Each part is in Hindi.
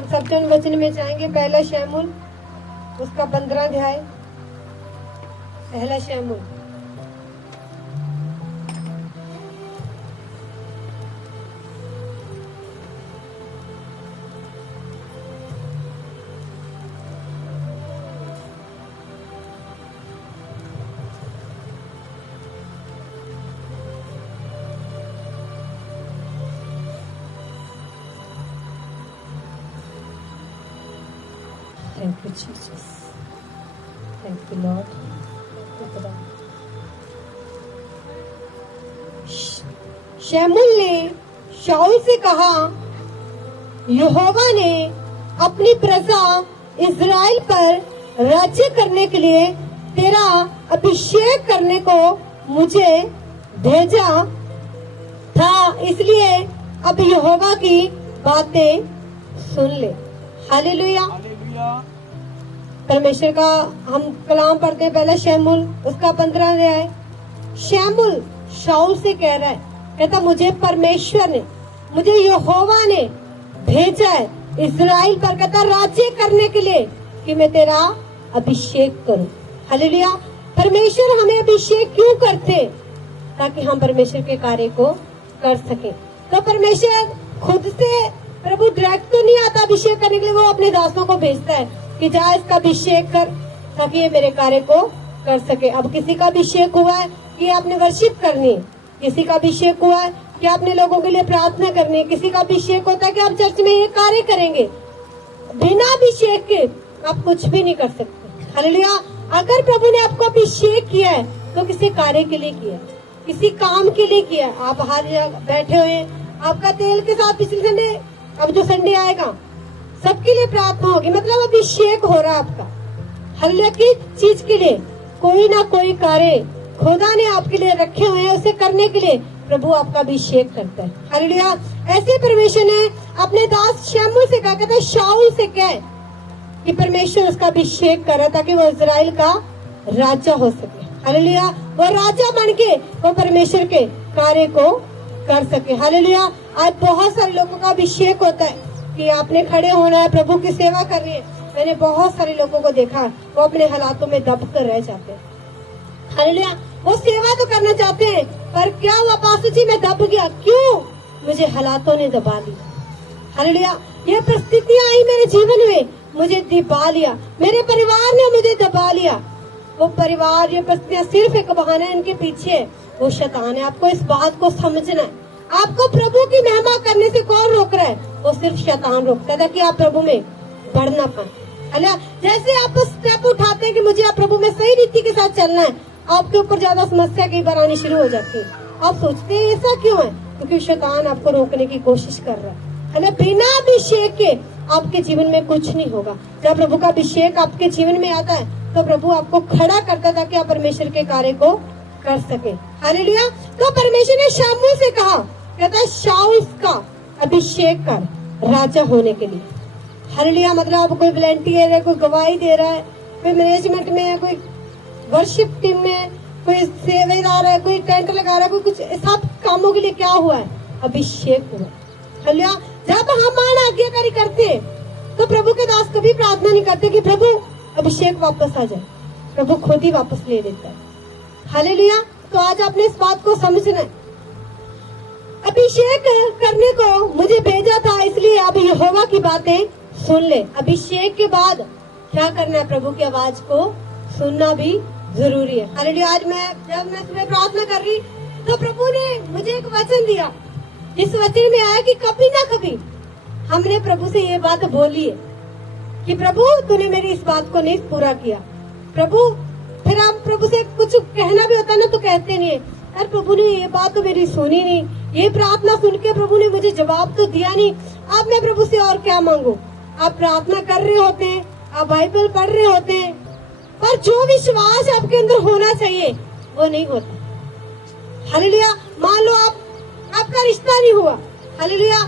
हम सब जन वचन में जाएंगे। पहला शमूएल उसका 15 अध्याय। पहला शमूएल Thank you, Jesus. Thank you, Lord. Thank you, God. शमूएल ने शाऊल से कहा, यहोवा ने अपनी प्रजा इज़राइल पर राज्य करने के लिए तेरा अभिषेक करने को मुझे भेजा था, इसलिए अब यहोवा की बातें सुन ले। हालेलुया। परमेश्वर का हम कलाम पढ़ते हैं। पहला शमूएल उसका 15 अध्याय। शमूएल शाऊल से कह रहा है, कहता मुझे परमेश्वर ने, मुझे यहोवा ने भेजा है इज़राइल पर, कहता राज्य करने के लिए कि मैं तेरा अभिषेक करूं। हालेलुया। परमेश्वर हमें अभिषेक क्यों करते? ताकि हम परमेश्वर के कार्य को कर सके। तो परमेश्वर खुद से प्रभु डायरेक्ट तो नहीं आता अभिषेक करने के लिए, वो अपने दासों को भेजता है कि जा इसका अभिषेक कर ताकि ये मेरे कार्य को कर सके। अब किसी का अभिषेक हुआ है कि आपने वर्शिप करनी है, किसी का अभिषेक हुआ है कि आपने लोगों के लिए प्रार्थना करनी है, किसी का अभिषेक होता है कि आप चर्च में ये कार्य करेंगे। बिना अभिषेक के आप कुछ भी नहीं कर सकते। हालेलुया। अगर प्रभु ने आपको अभिषेक किया है तो किसी कार्य के लिए किया है, किसी काम के लिए किया है। आप बाहर बैठे हुए हैं, आपका तेल के साथ पिछले संडे, अब जो संडे आएगा सबके लिए प्रार्थना होगी, मतलब अभिषेक हो रहा है आपका। हालेलुया। की चीज के लिए कोई ना कोई कार्य खुदा ने आपके लिए रखे हुए हैं, उसे करने के लिए प्रभु आपका अभिषेक करता है। हालेलुया। ऐसे परमेश्वर ने अपने दास शमूएल से कहा, कहता शाऊल से कह कि परमेश्वर उसका अभिषेक करा ताकि वो इज़राइल का राजा हो सके। हालेलुया। वो राजा बन के वो परमेश्वर के कार्य को कर सके। हालेलुया। आज बहुत सारे लोगों का अभिषेक होता है कि आपने खड़े होना है, प्रभु की सेवा करनी है। मैंने बहुत सारे लोगों को देखा, वो अपने हालातों में दब कर रह जाते हैं। हालेलुया। वो सेवा तो करना चाहते हैं, पर क्या हुआ पास्टर जी, मैं दब गया। क्यों? मुझे हालातों ने दबा लिया। हालेलुया। ये परिस्थितियां आई मेरे जीवन में, मुझे दबा लिया, मेरे परिवार ने मुझे दबा लिया। वो परिवार, ये परिस्थितियां सिर्फ एक बहाना है, इनके पीछे वो शैतान है। आपको इस बात को समझना है। आपको प्रभु की महिमा करने से कौन रोक रहा है? वो सिर्फ शैतान रोकता है ताकि आप प्रभु में बढ़ ना पाए। हालेलुया। जैसे आप स्टेप उठाते हैं कि मुझे आप प्रभु में सही रीति के साथ चलना है, आपके ऊपर ज्यादा समस्या कई बार आनी शुरू हो जाती है। आप सोचते हैं ऐसा क्यों है? क्योंकि शैतान आपको रोकने की कोशिश कर रहा है। बिना अभिषेक के आपके जीवन में कुछ नहीं होगा। जब प्रभु का अभिषेक आपके जीवन में आता है तो प्रभु आपको खड़ा करता है ताकि आप परमेश्वर के कार्य को कर सके। हालेलुया। तो परमेश्वर ने शमूएल से कहा, कहता शाऊल का अभिषेक कर राजा होने के लिए। हालेलुया। मतलब कोई वॉलंटियर है, कोई गवाही दे रहा है, कोई मैनेजमेंट में है, कोई वर्शिप टीम में, कोई सेवेदार है, कोई टेंट लगा रहा है, कोई कुछ, सब कामों के लिए क्या हुआ है? अभिषेक हुआ। हालेलुया। जब हम मान आज्ञाकारी करते हैं तो प्रभु के दास कभी प्रार्थना नहीं करते कि प्रभु अभिषेक वापस आ जाए। प्रभु खुद ही वापस ले लेता है। हालेलुया। तो आज आपने इस बात को समझना है। अभिषेक करने को मुझे भेजा था, इसलिए अब यहोवा की बातें सुन ले। अभिषेक के बाद क्या करना है? प्रभु की आवाज को सुनना भी जरूरी है। हालेलुया। आज जब मैं सुबह प्रार्थना कर रही तो प्रभु ने मुझे एक वचन दिया, जिस वचन में आया कि कभी ना कभी हमने प्रभु से ये बात बोली है कि प्रभु तूने मेरी इस बात को नहीं पूरा किया। प्रभु, फिर आप प्रभु से कुछ कहना भी होता है ना तो कहते नहीं है, यार प्रभु ने ये बात तो मेरी सुनी नहीं, ये प्रार्थना सुन के प्रभु ने मुझे जवाब तो दिया नहीं, अब मैं प्रभु से और क्या मांगू। आप प्रार्थना कर रहे होते हैं, आप बाइबल पढ़ रहे होते हैं, पर जो विश्वास आपके अंदर होना चाहिए वो नहीं होता। हालेलुया। मान लो आपका रिश्ता नहीं हुआ। हालेलुया।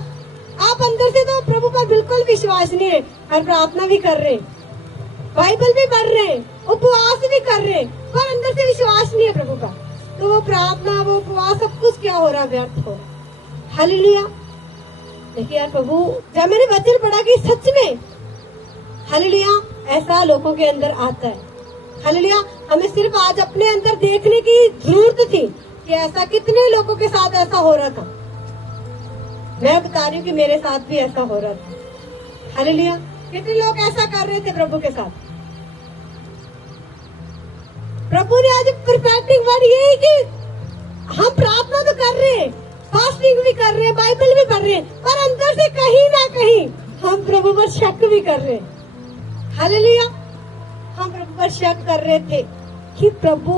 आप अंदर से तो प्रभु पर बिल्कुल विश्वास नहीं है, और प्रार्थना भी कर रहे हैं, बाइबल भी पढ़ रहे हैं, उपवास भी कर रहे हैं, पर अंदर से विश्वास नहीं है प्रभु का, तो वो प्रार्थना, वो उपवास, सब कुछ क्या हो रहा है? व्यर्थ हो रहा है। हालेलुया। देखिए यार प्रभु, जब मैंने वचन पढ़ा कि सच में हालेलुया ऐसा लोगों के अंदर आता है, हालेलुया हमें सिर्फ आज अपने अंदर देखने की जरूरत थी कि ऐसा कितने लोगों के साथ ऐसा हो रहा था। मैं बता रही हूँ कि मेरे साथ भी ऐसा हो रहा था। हालेलुया, कितने लोग ऐसा कर रहे थे प्रभु के साथ। प्रभु ने आज परफेक्टिंग वर्ड यही कि हम प्रार्थना तो कर रहे हैं, फास्टिंग भी कर रहे हैं, बाइबल भी पढ़ रहे हैं, पर अंदर से कहीं ना कहीं हम प्रभु पर शक भी कर रहे हैं। हालेलुया, हम प्रभु पर शक कर रहे थे कि प्रभु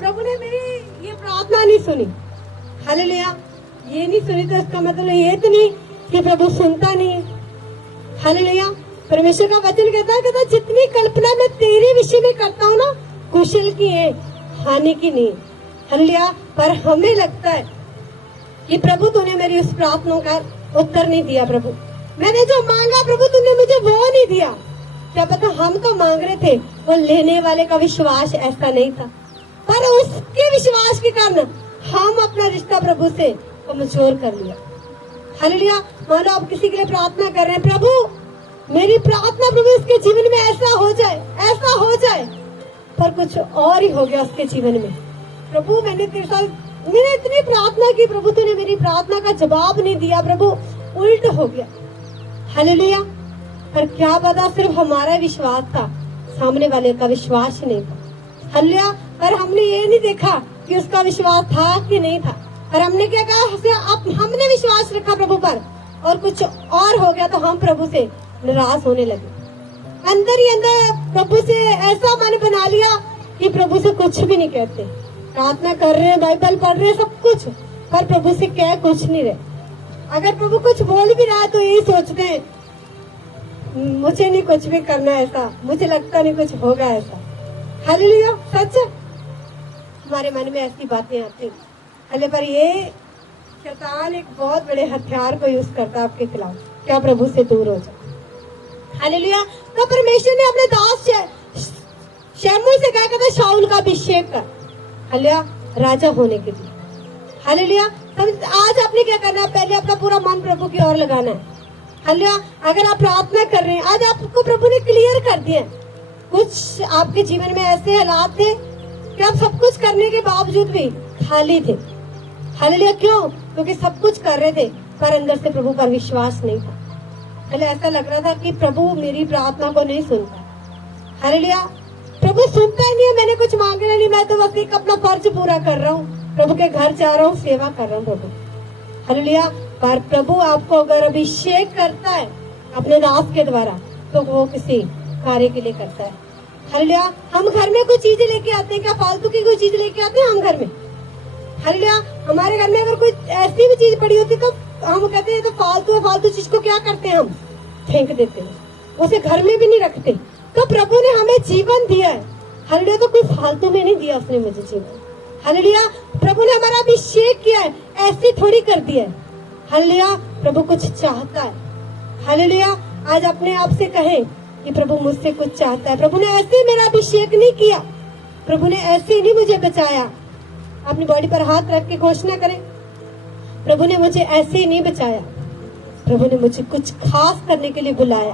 ने मेरी ये प्रार्थना नहीं सुनी। हालेलुया, ये नहीं सुनी तो इसका मतलब ये तो नहीं कि प्रभु सुनता नहीं है। हालेलुया, परमेश्वर का वचन कहता है जितनी कल्पना मैं तेरे विषय में करता हूँ ना, कुशल की है, हानि की नहीं। हालेलुया, पर हमें लगता है कि प्रभु तूने मेरी उस प्रार्थना का उत्तर नहीं दिया। प्रभु मैंने जो मांगा प्रभु तूने मुझे वो नहीं दिया। क्या पता हम तो मांग रहे थे, वो लेने वाले का विश्वास ऐसा नहीं था, पर उसके विश्वास के कारण हम अपना रिश्ता प्रभु से कमजोर कर लिया। हालेलुया, मानो आप किसी के लिए प्रार्थना कर रहे हैं, प्रभु मेरी प्रार्थना प्रभु इसके जीवन में ऐसा हो जाए, ऐसा हो जाए, पर कुछ और ही हो गया उसके जीवन में। प्रभु मैंने इतनी प्रार्थना की, प्रभु तूने मेरी प्रार्थना का जवाब नहीं दिया, प्रभु उल्ट हो गया। हालेलुया, पर क्या पता सिर्फ हमारा विश्वास था, सामने वाले का विश्वास ही नहीं था। हालेलुया, पर हमने ये नहीं देखा कि उसका विश्वास था कि नहीं था, और हमने क्या कहा, हमने विश्वास रखा प्रभु पर और कुछ और हो गया, तो हम प्रभु से निराश होने लगे। अंदर ही अंदर प्रभु से ऐसा मन बना लिया कि प्रभु से कुछ भी नहीं कहते, प्रार्थना कर रहे हैं, बाइबल पढ़ रहे हैं, सब कुछ, पर प्रभु से कह कुछ नहीं रहे। अगर प्रभु कुछ बोल भी रहा है तो यही सोचते हैं मुझे नहीं कुछ भी करना ऐसा, मुझे लगता नहीं कुछ होगा ऐसा। हालेलुया, सच है, हमारे मन में ऐसी बातें आती। हाले पर ये शैतान एक बहुत बड़े हथियार को यूज करता है आपके खिलाफ, क्या प्रभु से दूर हो जाए। हालेलुया, तो परमेश्वर ने अपने दास शमूएल से कहा था शाऊल का अभिषेक कर, हालेलुया, राजा होने के लिए। हालेलुया, आज आपने क्या करना है, पहले अपना पूरा मन प्रभु की ओर लगाना है। हालेलुया, अगर आप प्रार्थना कर रहे हैं, आज आपको प्रभु ने क्लियर कर दिया। कुछ आपके जीवन में ऐसे हालात थे कि आप सब कुछ करने के बावजूद भी खाली थे। हालेलुया, क्यों? क्योंकि सब कुछ कर रहे थे पर अंदर से प्रभु पर विश्वास नहीं था। पहले ऐसा लग रहा था कि प्रभु मेरी प्रार्थना को नहीं सुनता। हालेलुया, प्रभु सुनता ही नहीं है, मैंने कुछ मांगना नहीं, मैं तो बस एक अपना फर्ज पूरा कर रहा हूँ, प्रभु के घर जा रहा हूँ, सेवा कर रहा हूँ प्रभु। हालेलुया, पर प्रभु आपको अगर अभिषेक करता है अपने दास के द्वारा, तो वो किसी कार्य के लिए करता है। हालेलुया, हम घर में कोई चीजें लेके आते हैं, क्या फालतू की कोई चीज लेके आते हैं हम घर में? हालेलुया, हमारे घर में अगर कोई ऐसी भी चीज पड़ी होती तो हम कहते हैं तो फालतू है, फालतू चीज को क्या करते हैं, हम फेंक देते हैं, उसे घर में भी नहीं रखते। तो प्रभु ने हमें जीवन दिया है। हालेलुया, तो कोई फालतू में नहीं दिया उसने मुझे जीवन। हालेलुया, प्रभु ने हमारा अभिषेक किया है, ऐसे थोड़ी कर दिया है। हालेलुया, प्रभु कुछ चाहता है। हालेलुया, आज अपने आप से कहें कि प्रभु मुझसे कुछ चाहता है। प्रभु ने ऐसे मेरा अभिषेक नहीं किया, प्रभु ने ऐसे नहीं मुझे बचाया। अपनी बॉडी पर हाथ रख के घोषणा करें, प्रभु ने मुझे ऐसे ही नहीं बचाया, प्रभु ने मुझे कुछ खास करने के लिए बुलाया।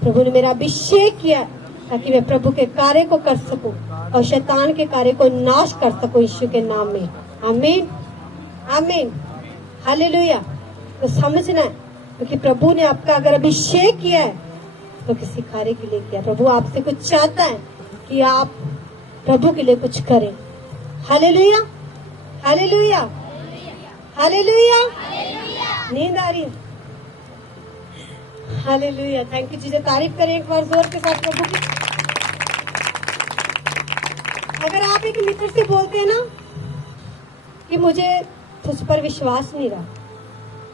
प्रभु ने मेरा अभिषेक किया ताकि मैं प्रभु के कार्य को कर सकूं और शैतान के कार्य को नाश कर सकूं यीशु के नाम में। आमीन, आमीन, हालेलुया। तो समझना है, क्योंकि प्रभु ने आपका अगर अभिषेक किया है तो किसी कार्य के लिए किया। प्रभु आपसे कुछ चाहता है कि आप प्रभु के लिए कुछ करें। Hallelujah, hallelujah, hallelujah. नींद आ रही है? Hallelujah, thank you Jesus. तारीफ करें एक बार जोर के साथ प्रभु की। अगर आप एक मित्र से बोलते हैं ना कि मुझे तुझ पर विश्वास नहीं रहा,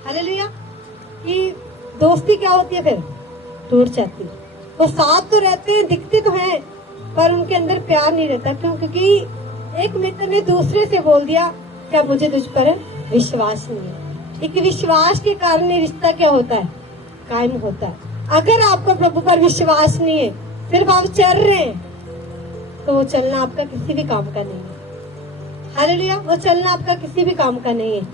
हालेलुया, कि दोस्ती क्या होती है, फिर टूट जाती है। वो साथ तो रहते हैं, दिखते तो हैं, पर उनके अंदर प्यार नहीं रहता। क्यों? क्योंकि एक मित्र ने दूसरे से बोल दिया क्या मुझे तुझ पर विश्वास नहीं है। एक विश्वास के कारण रिश्ता क्या होता है, कायम होता है। अगर आपको प्रभु पर विश्वास नहीं है, सिर्फ आप चल रहे हैं, तो वो चलना आपका किसी भी काम का नहीं है। हालेलुया, वो चलना आपका किसी भी काम का नहीं है।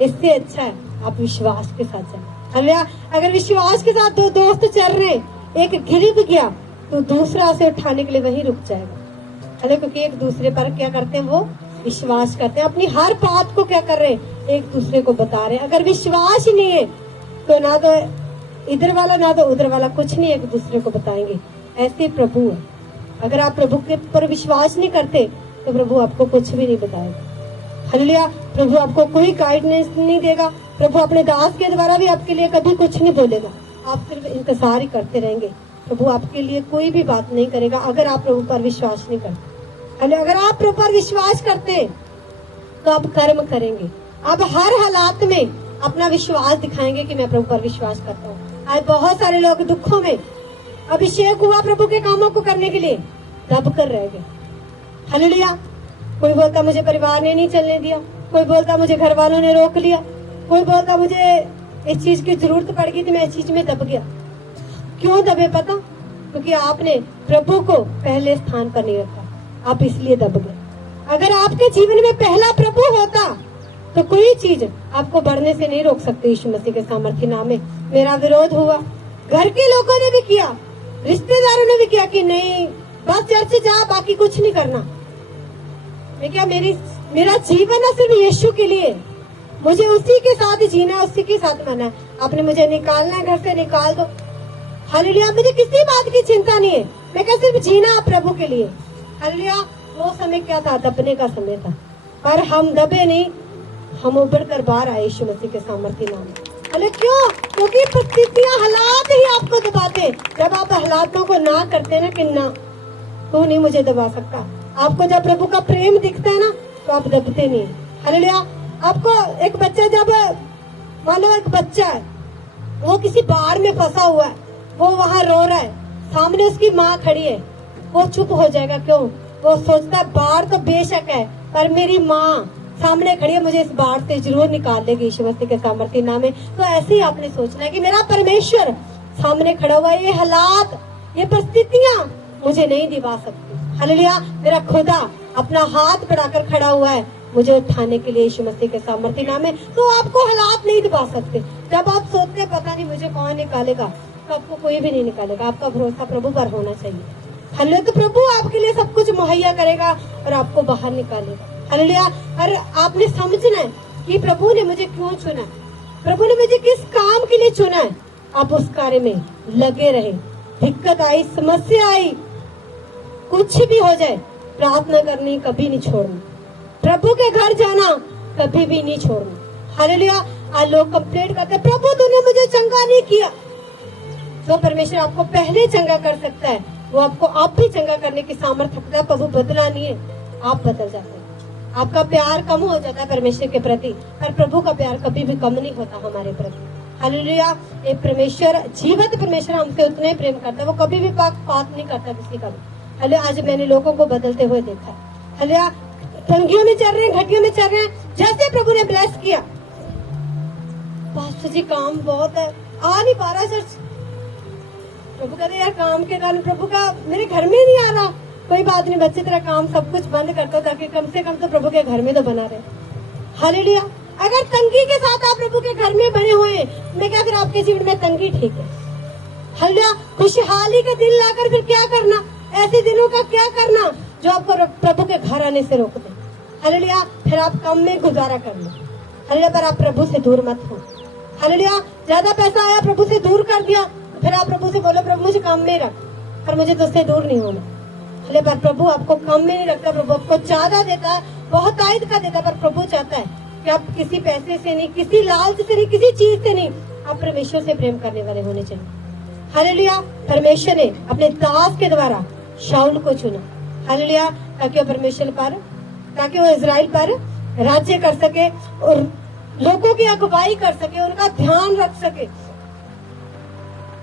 इससे अच्छा है आप विश्वास के साथ चलें। हालेलुया। अगर विश्वास के साथ दो दोस्त चल रहे हैं, एक गिर भी गया तो दूसरा उसे उठाने के लिए वहीं रुक जाएगा। हालेलुया, क्योंकि एक दूसरे पर क्या करते हैं, वो विश्वास करते हैं। अपनी हर बात को क्या कर रहे हैं, एक दूसरे को बता रहे हैं। अगर विश्वास ही नहीं है तो ना तो इधर वाला ना तो उधर वाला कुछ नहीं एक दूसरे को बताएंगे। ऐसे प्रभु है। अगर आप प्रभु के पर विश्वास नहीं करते तो प्रभु आपको कुछ भी नहीं बताएगा। हालेलुया। प्रभु आपको कोई गाइडेंस नहीं देगा। प्रभु अपने दास के द्वारा भी आपके लिए कभी कुछ नहीं बोलेगा। आप सिर्फ इंतजार ही करते रहेंगे। प्रभु आपके लिए कोई भी बात नहीं करेगा अगर आप प्रभु पर विश्वास नहीं करते। अगर आप प्रभु पर विश्वास करते तो आप कर्म करेंगे। आप हर हालात में अपना विश्वास दिखाएंगे कि मैं प्रभु पर विश्वास करता हूँ। आज बहुत सारे लोग दुखों में, अभिषेक हुआ प्रभु के कामों को करने के लिए, दब कर रह गए। हालेलुया। कोई बोलता मुझे परिवार ने नहीं चलने दिया, कोई बोलता मुझे घर वालों ने रोक लिया, कोई बोलता मुझे इस चीज की जरूरत पड़ गई थी, मैं इस चीज में दब गया। क्यों दबे पता? क्योंकि आपने प्रभु को पहले स्थान पर नहीं रखा, आप इसलिए दब गए। अगर आपके जीवन में पहला प्रभु होता तो कोई चीज आपको बढ़ने से नहीं रोक सकती। यीशु मसीह के सामर्थ्य नाम में मेरा विरोध हुआ, घर के लोगों ने भी किया, रिश्तेदारों ने भी किया कि नहीं बस चर्च जा, बाकी कुछ नहीं करना। मैं क्या, मेरा जीवन है सिर्फ यीशु के लिए, मुझे उसी के साथ जीना, उसी के साथ मरना है। आपने मुझे निकालना है घर से, निकाल दो। हालेलुया। मुझे किसी बात की चिंता नहीं है, मैं क्या सिर्फ जीना प्रभु के लिए। हालेलुया। वो समय क्या था, दबने का समय था, पर हम दबे नहीं, हम उभर कर बाहर आए यीशु मसीह के सामर्थ्य नाम में। अरे क्यों? क्योंकि परिस्थितियां, हालात ही आपको दबाते। जब आप हालातों को ना करते ना कि ना तू नहीं मुझे दबा सकता, आपको जब प्रभु का प्रेम दिखता है ना तो आप दबते नहीं। हालेलुया। आपको एक बच्चा, जब मान लो एक बच्चा है, वो किसी बाढ़ में फंसा हुआ है, वो वहां रो रहा है, सामने उसकी माँ खड़ी है, वो चुप हो जाएगा। क्यों? वो सोचता है बाढ़ तो बेशक है पर मेरी माँ सामने खड़ी है, मुझे इस बाढ़ से जरूर निकाल देगी यीशु मसीह के सामर्थ्य नाम में। तो ऐसे ही आपने सोचना है कि मेरा परमेश्वर सामने खड़ा हुआ है, ये हालात, ये परिस्थितियां मुझे नहीं दिवा सकती। हालेलुया। मेरा खुदा अपना हाथ बढ़ाकर खड़ा हुआ है मुझे उठाने के लिए यीशु मसीह के सामर्थ्य नाम में। तो आपको हालात नहीं दिवा सकते। जब आप सोचते पता नहीं मुझे कौन निकालेगा, तो आपको कोई भी नहीं निकालेगा। आपका भरोसा प्रभु पर होना चाहिए। हालेलुया। तो प्रभु आपके लिए सब कुछ मुहैया करेगा और आपको बाहर निकालेगा। हालेलुया। और आपने समझना है कि प्रभु ने मुझे क्यों चुना, प्रभु ने मुझे किस काम के लिए चुना है। आप उस कार्य में लगे रहे। दिक्कत आई, समस्या आई, कुछ भी हो जाए, प्रार्थना करनी कभी नहीं छोड़ना, प्रभु के घर जाना कभी भी नहीं छोड़ना। हालेलुया। आज लोग कंप्लेंट करते हैं प्रभु तूने मुझे चंगा नहीं किया। जो परमेश्वर आपको पहले चंगा कर सकता है वो आपको आप भी चंगा करने की सामर्थ्य रखता है। प्रभु बदला नहीं है, आप बदल जाते हैं। आपका प्यार कम हो जाता है परमेश्वर के प्रति, पर प्रभु का प्यार कभी भी कम नहीं होता हमारे प्रति। हालेलुया। ये परमेश्वर, जीवित परमेश्वर हमसे उतना ही प्रेम करता है, वो कभी भी बात नहीं करता किसी का भी। हालेलुया। आज मैंने लोगों को बदलते हुए देखा। हालेलुया। तंगियों में चल रहे हैं, घटियों में चल रहे हैं, जैसे प्रभु ने ब्लेस किया, पास्टर जी काम बहुत है, आ नहीं पा रहा चर्च। प्रभु कहते यार काम के कारण प्रभु का मेरे घर में नहीं आ रहा। कोई बात नहीं बच्चे, तेरा काम सब कुछ बंद करता हो ताकि कम से कम तो प्रभु के घर में तो बना रहे। हालेलुया। अगर तंगी के साथ आप प्रभु के घर में बने हुए हैं, मैं क्या, फिर आपके जीवन में तंगी ठीक है। हालेलुया। खुशहाली का दिन लाकर फिर क्या करना, ऐसे दिनों का क्या करना जो आपको प्रभु के घर आने से रोक दे। हालेलुया। फिर आप कम में गुजारा कर लो। हालेलुया। पर आप प्रभु से दूर मत हो। हालेलुया। ज्यादा पैसा आया, प्रभु से दूर कर दिया, फिर आप प्रभु से बोले प्रभु मुझे कम में रख, पर मुझे तो उससे दूर नहीं होना। हालेलुया। पर प्रभु आपको कम में नहीं रखता, प्रभु आपको ज्यादा देता है, बहुत आयत का देता है। पर प्रभु चाहता है कि आप किसी पैसे से नहीं, किसी लालच से नहीं, किसी चीज से नहीं, आप परमेश्वर से प्रेम करने वाले होने चाहिए। हालेलुया। परमेश्वर ने अपने दास के द्वारा शाऊल को चुना। हालेलुया। ताकि वो परमेश्वर पर, ताकि वो इजराइल पर राज्य कर सके और लोगों की अगुवाई कर सके, उनका ध्यान रख सके।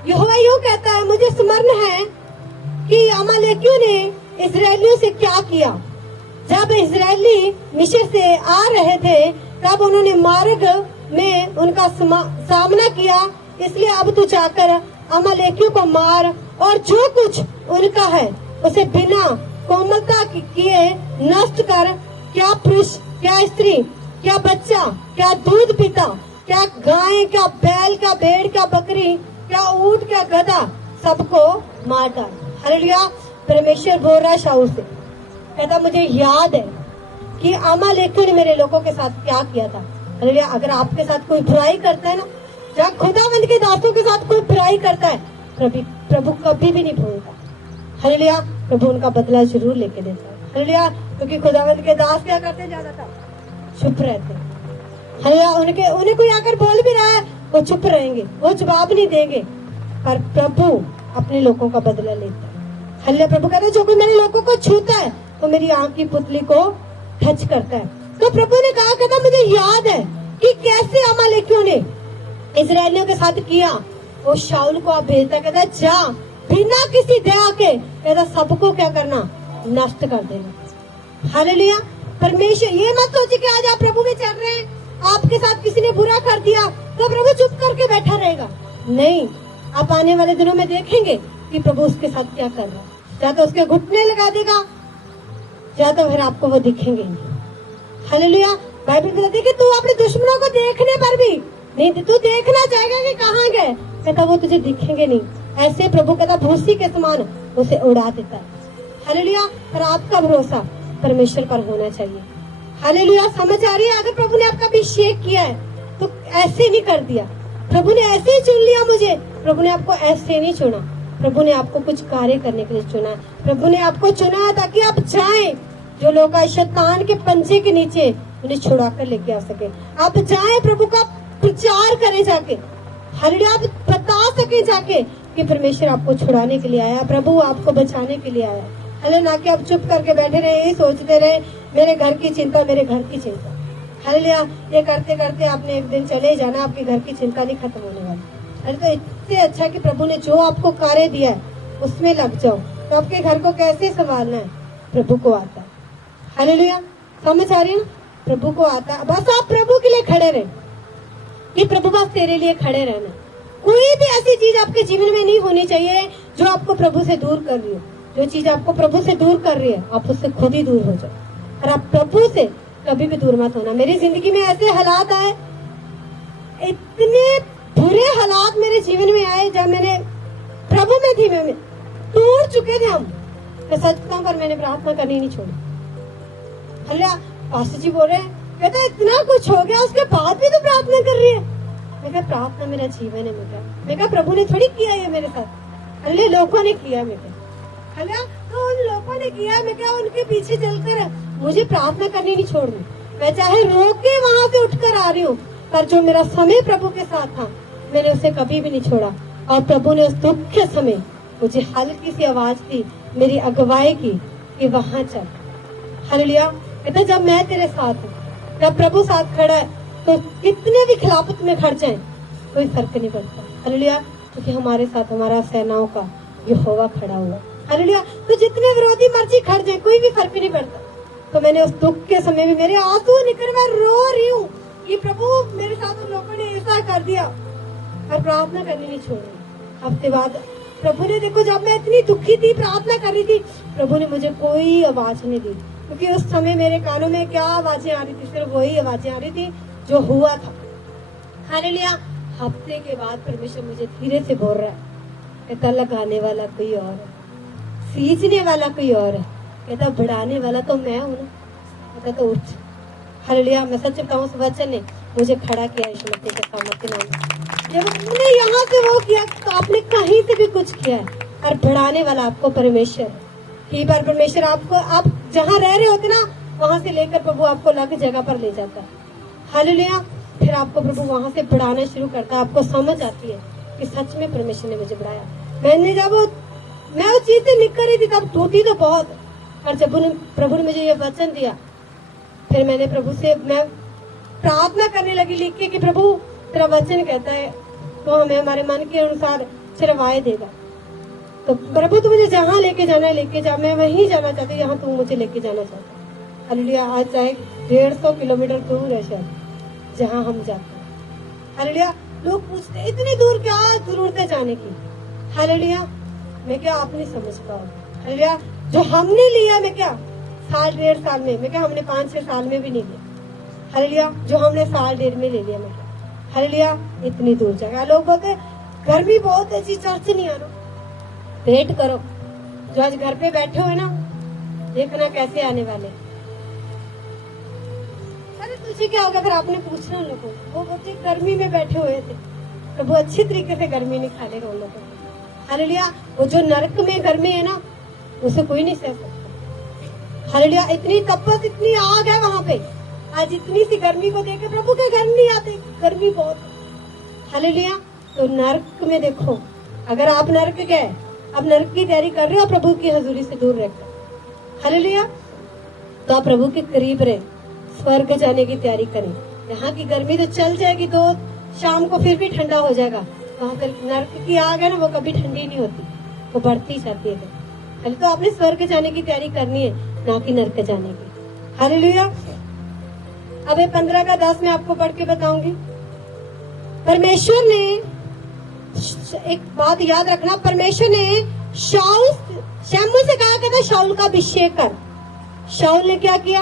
यहोवा यूं कहता है, मुझे स्मरण है कि अमालेकियों ने इजरायलियों से क्या किया। जब इजरायली मिस्र से आ रहे थे तब उन्होंने मार्ग में उनका सामना किया। इसलिए अब तू जाकर अमालेकियों को मार और जो कुछ उनका है उसे बिना कोमलता किए नष्ट कर। क्या पुरुष, क्या स्त्री, क्या बच्चा, क्या दूध पीता, क्या गाय, क्या बैल, क्या भेड़, क्या बकरी, क्या ऊंट, क्या गधा, सबको मार डाल। हालेलुया। परमेश्वर बोल रहा है शाऊल से, कहता मुझे याद है कि अमालेकियों ने मेरे लोगों के साथ क्या किया था। हालेलुया। अगर आपके साथ कोई बुराई करता है ना, जहाँ खुदावंद के दासों के साथ कोई बुराई करता है, प्रभु कभी भी नहीं भूलता। हालेलुया। प्रभु उनका बदला जरूर लेके देता है। हालेलुया। क्योंकि खुदावंद के दास क्या करते ज्यादातर, चुप रहते हैं। हालेलुया। उन्हें कोई आकर बोल भी रहा है, वो चुप रहेंगे, वो जवाब नहीं देंगे, पर प्रभु अपने लोगों का बदला लेता है। हालेलुया। प्रभु कहते हैं जो कोई मेरे लोगों को छूता है तो मेरी आंख की पुतली को टच करता है। तो प्रभु ने कहा, कहता मुझे याद है कि कैसे अमालेकियों ने इजरायलियों के साथ किया। वो शाऊल को आप भेजता, कहता जा बिना किसी दया के, कहता सबको क्या करना, नष्ट कर देना। हालेलुया। परमेश्वर ये मत सोचिए कि आज आप प्रभु में चल रहे हैं, आपके साथ किसी ने बुरा कर दिया तो प्रभु चुप करके बैठा रहेगा। नहीं, आप आने वाले दिनों में देखेंगे कि प्रभु उसके साथ क्या कर रहा है। या तो उसके घुटने लगा देगा, या तो फिर आपको वो दिखेंगे नहीं। हालेलुया। बाइबल कहती है कि तू अपने दुश्मनों को देखने पर भी नहीं, तू देखना चाहेगा कि कहाँ गए, कहता वो तुझे दिखेंगे नहीं। ऐसे प्रभु कहता भूसी के समान उसे उड़ा देता है। हालेलुया। पर आपका भरोसा परमेश्वर पर होना चाहिए। हालेलुया। समझ आ रही है? अगर प्रभु ने आपका अभिषेक किया है तो ऐसे नहीं कर दिया, प्रभु ने ऐसे ही चुन लिया मुझे, प्रभु ने आपको ऐसे नहीं चुना। प्रभु ने आपको कुछ कार्य करने के लिए चुना। प्रभु ने आपको चुना है ताकि आप जाएं, जो लोग शैतान के पंजे के नीचे, उन्हें छुड़ा कर लेके आ सके। आप जाएं, प्रभु का प्रचार करें जाके। हालेलुया। आप बता सके जाके कि परमेश्वर आपको छुड़ाने के लिए आया, प्रभु आपको बचाने के लिए आया। हालेलुया। ना कि आप चुप करके बैठे रहे, यही सोचते रहे मेरे घर की चिंता, मेरे घर की चिंता। हालेलुया। ये करते करते आपने एक दिन चले जाना, आपके घर की चिंता नहीं खत्म होने वाली। अरे तो इससे अच्छा कि प्रभु ने जो आपको कार्य दिया है उसमें लग जाओ। तो आपके घर को कैसे संभालना है, प्रभु को आता है। हालेलुया। समझ आ रही है? प्रभु को आता है। बस आप प्रभु के लिए खड़े रहे कि प्रभु बस तेरे लिए खड़े रहना। कोई भी ऐसी चीज आपके जीवन में नहीं होनी चाहिए जो आपको प्रभु से दूर कर रही हो। जो चीज आपको प्रभु से दूर कर रही है, आप उससे खुद ही दूर हो जाओ, और आप प्रभु से कभी भी दूर मत होना। मेरी जिंदगी में ऐसे हालात आए, इतने बुरे हालात मेरे जीवन में आए, जब मैंने प्रभु में थी, मैं टूट चुके थे हम, मैं सच बताऊं, पर मैंने प्रार्थना करनी नहीं छोड़ी। हालेलुया। पास्टर जी बोल रहे हैं, कहते इतना कुछ हो गया उसके बाद भी तो प्रार्थना कर रही है। मैं कहा प्रार्थना मेरा जीवन है। मैं कहा प्रभु ने थोड़ी किया है मेरे साथ, हालेलुया, लोगों ने किया। मैं कहा हालेलुया, तो उन लोगों ने किया, मैं क्या उनके पीछे चलकर मुझे प्रार्थना करनी नहीं छोड़नी। मैं चाहे रो के वहां से उठकर आ रही हूँ, पर जो मेरा समय प्रभु के साथ था, मैंने उसे कभी भी नहीं छोड़ा। और प्रभु ने उस दुख के समय मुझे हल्की सी आवाज दी, मेरी अगुवाई की कि वहां चल। हालेलुया। कहता जब मैं तेरे साथ हूँ, जब प्रभु साथ खड़ा है, तो कितने भी खिलाफत में खड़ जाए कोई फर्क नहीं पड़ता। हालेलुया। क्योंकि हमारे साथ हमारा सेनाओं का यहोवा खड़ा हुआ। हालेलुया। तो जितने विरोधी मर्जी खड़ जाए, कोई भी फर्क नहीं पड़ता। तो मैंने उस दुख के समय में मेरे आंसू निकल, मैं रो रही हूँ कि प्रभु मेरे साथ उन लोगों ने ऐसा कर दिया, और प्रार्थना करनी नहीं छोड़ी। हफ्ते बाद प्रभु ने, देखो जब मैं इतनी दुखी थी, प्रार्थना कर रही थी, प्रभु ने मुझे कोई आवाज नहीं दी, क्योंकि उस समय मेरे कानों में क्या आवाजें आ रही थी, सिर्फ वही आवाजें आ रही थी जो हुआ था। हालेलुया। हफ्ते के बाद परमेश्वर मुझे धीरे से बोल रहा है, कहता लगाने वाला कोई और है, सींचने वाला कोई और है, कहता बढ़ाने वाला तो मैं हूं ना। कहता तो उठ। हालेलुया। मैं सच बताऊं, उस वचन ने मुझे खड़ा किया यीशु मसीह के सामर्थ्य नाम। जब तुमने यहाँ से वो किया, तो आपने कहीं से भी कुछ किया है, और बढ़ाने वाला आपको परमेश्वर है। कई बार परमेश्वर आपको, आप जहाँ रह रहे होते ना, वहां से लेकर प्रभु आपको अलग जगह पर ले जाता है। हालेलुया। फिर आपको प्रभु वहां से बढ़ाना शुरू करता है। आपको समझ आती है कि सच में परमेश्वर ने मुझे बढ़ाया। मैंने जब मैं उस चीज से निकल रही थी, तब टूटी तो बहुत, और जब प्रभु ने मुझे ये वचन दिया, फिर मैंने प्रभु से मैं प्रार्थना करने लगी लिख के कि प्रभु तेरा वचन कहता है तो हमें हमारे मन के अनुसार चरवाए देगा। तो प्रभु तू मुझे जहाँ लेके जाना है लेके जा, मैं वहीं जाना चाहती हूँ जहाँ तू मुझे लेके जाना चाहता है। हालेलुया। आज चाहे 150 किलोमीटर दूर है शायद जहाँ हम जाते हैं। हालेलुया। लोग पूछते हैं इतनी दूर क्या जरूरत है जाने की। हालेलुया। मैं क्या आप नहीं समझ पाओगे। हालेलुया। जो हमने लिया, मैं क्या 1.5 साल में, मैं क्या हमने 5-6 साल में भी नहीं लिया। हालेलुया। जो हमने 1.5 साल में ले लिया, मैं क्या हालेलुया। इतनी दूर जगह, लोग बोलते गर्मी बहुत है जी, चर्च नहीं आना। वेट करो, जो आज घर पे बैठे हुए ना, देखना कैसे आने वाले। अरे तुझे क्या होगा अगर आपने पूछना उन लोगों को, वो बोलते गर्मी में बैठे हुए थे। प्रभु अच्छी तरीके से गर्मी नहीं खालेगा उन लोगों को। हालेलुया। वो जो नरक में गर्मी है ना, उसे कोई नहीं सह सकता। हालेलुया। इतनी तपस, इतनी आग है वहां पे। आज इतनी सी गर्मी को देख के प्रभु के घर नहीं आते, गर्मी बहुत। हालेलुया। तो नरक में देखो, अगर आप नरक गए, अब नरक की तैयारी कर रहे हो प्रभु की हजूरी से दूर रहकर, हालेलुया, तो आप प्रभु के करीब रहे, स्वर्ग जाने की तैयारी करें। यहाँ की गर्मी तो चल जाएगी, तो शाम को फिर भी ठंडा हो जाएगा। वहां पर नरक की आग है ना, वो कभी ठंडी नहीं होती, वो बढ़ती जाती है। तो आपने स्वर्ग जाने की तैयारी करनी है, ना कि नरक जाने की। हालेलुया। अब 15 का 10 मैं आपको पढ़ के बताऊंगी। परमेश्वर ने, एक बात याद रखना, परमेश्वर ने शमूएल से कहा कहता शाऊल का अभिषेक कर। शाऊल ने क्या किया?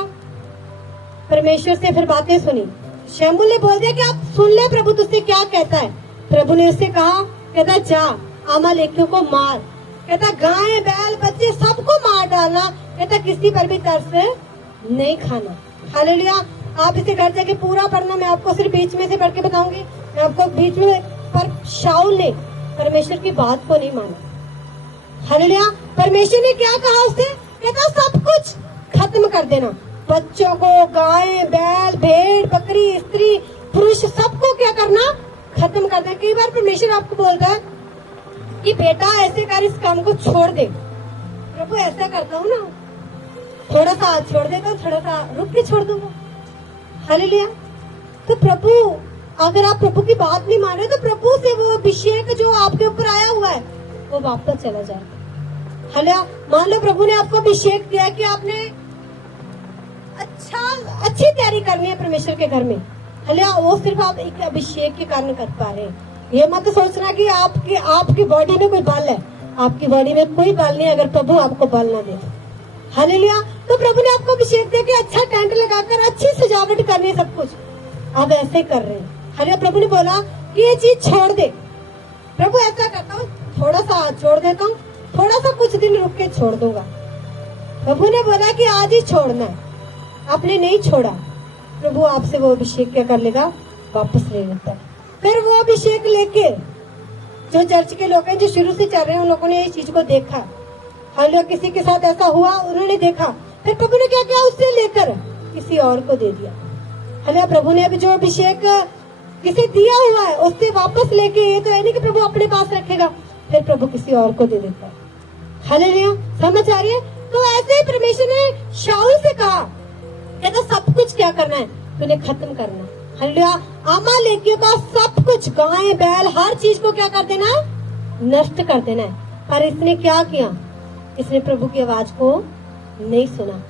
परमेश्वर से फिर बातें सुनी। शमूएल ने बोल दिया कि आप सुन ले, प्रभु तुझसे क्या कहता है। प्रभु ने उससे कहा, कहता जा अमालेकियों को मार, कहता गाय बैल बच्चे सबको मार डालना, कहता किसी पर भी तरस नहीं खाना। हालेलुया। आप इसे घर जाके पूरा पढ़ना, मैं आपको सिर्फ बीच में से पढ़ के बताऊंगी, मैं आपको बीच में। पर शाऊल ने परमेश्वर की बात को नहीं माना। हालेलुया। परमेश्वर ने क्या कहा उससे? कहता सब कुछ खत्म कर देना, बच्चों को, गाय बैल भेड़ बकरी स्त्री पुरुष सबको क्या करना? खत्म कर देना। कई बार परमेश्वर आपको बोलता है कि बेटा ऐसे कर, इस काम को छोड़ दे। प्रभु ऐसा करता हूँ ना, थोड़ा सा छोड़ देता हूँ, थोड़ा सा रुक के छोड़ दूंगा। हालेलुया। तो प्रभु, अगर आप प्रभु की बात नहीं मान रहे तो प्रभु से वो अभिषेक जो आपके ऊपर आया हुआ है वो वापस चला जाएगा। हालेलुया। मान लो प्रभु ने आपको अभिषेक दिया कि आपने अच्छी तैयारी करनी है परमेश्वर के घर में। हालेलुया। वो सिर्फ आप एक अभिषेक के कारण कर पा रहे हैं। ये मत सोचना कि आपकी बॉडी में कोई बल है, आपकी बॉडी में कोई बल नहीं अगर प्रभु आपको बल ना दे। हालेलुया। तो प्रभु ने आपको अभिषेक दिया कि अच्छा टेंट लगाकर अच्छी सजावट करनी है, सब कुछ आप ऐसे कर रहे हैं। हालेलुया। प्रभु ने बोला कि ये चीज छोड़ दे। प्रभु ऐसा करता हूँ, थोड़ा सा छोड़ देता हूँ, थोड़ा सा कुछ दिन रुक के छोड़ दूंगा। प्रभु ने बोला कि आज ही छोड़ना है, आपने नहीं छोड़ा। प्रभु आपसे वो अभिषेक क्या कर लेगा? वापस ले लेता है। फिर वो अभिषेक लेके जो चर्च के लोग हैं जो शुरू से चल रहे हैं, उन लोगों ने इस चीज को देखा। हालेलुया। किसी के साथ ऐसा हुआ, उन्होंने देखा, फिर प्रभु ने क्या किया? उससे लेकर किसी और को दे दिया। हालेलुया। प्रभु ने अभी जो अभिषेक किसे दिया हुआ है उससे वापस लेके, ये तो है नहीं कि प्रभु अपने पास रखेगा, फिर प्रभु किसी और को दे देता है। हालेलुया। समझ आ रही है? तो ऐसे ही परमेश्वर ने शाऊल से कहा, कहता सब कुछ क्या करना है? तूने खत्म करना। हालेलुया। अमालेकियों का सब कुछ, गाय बैल हर चीज को क्या कर देना है? नष्ट कर देना है। पर इसने क्या किया? इसने प्रभु की आवाज को नहीं सुना,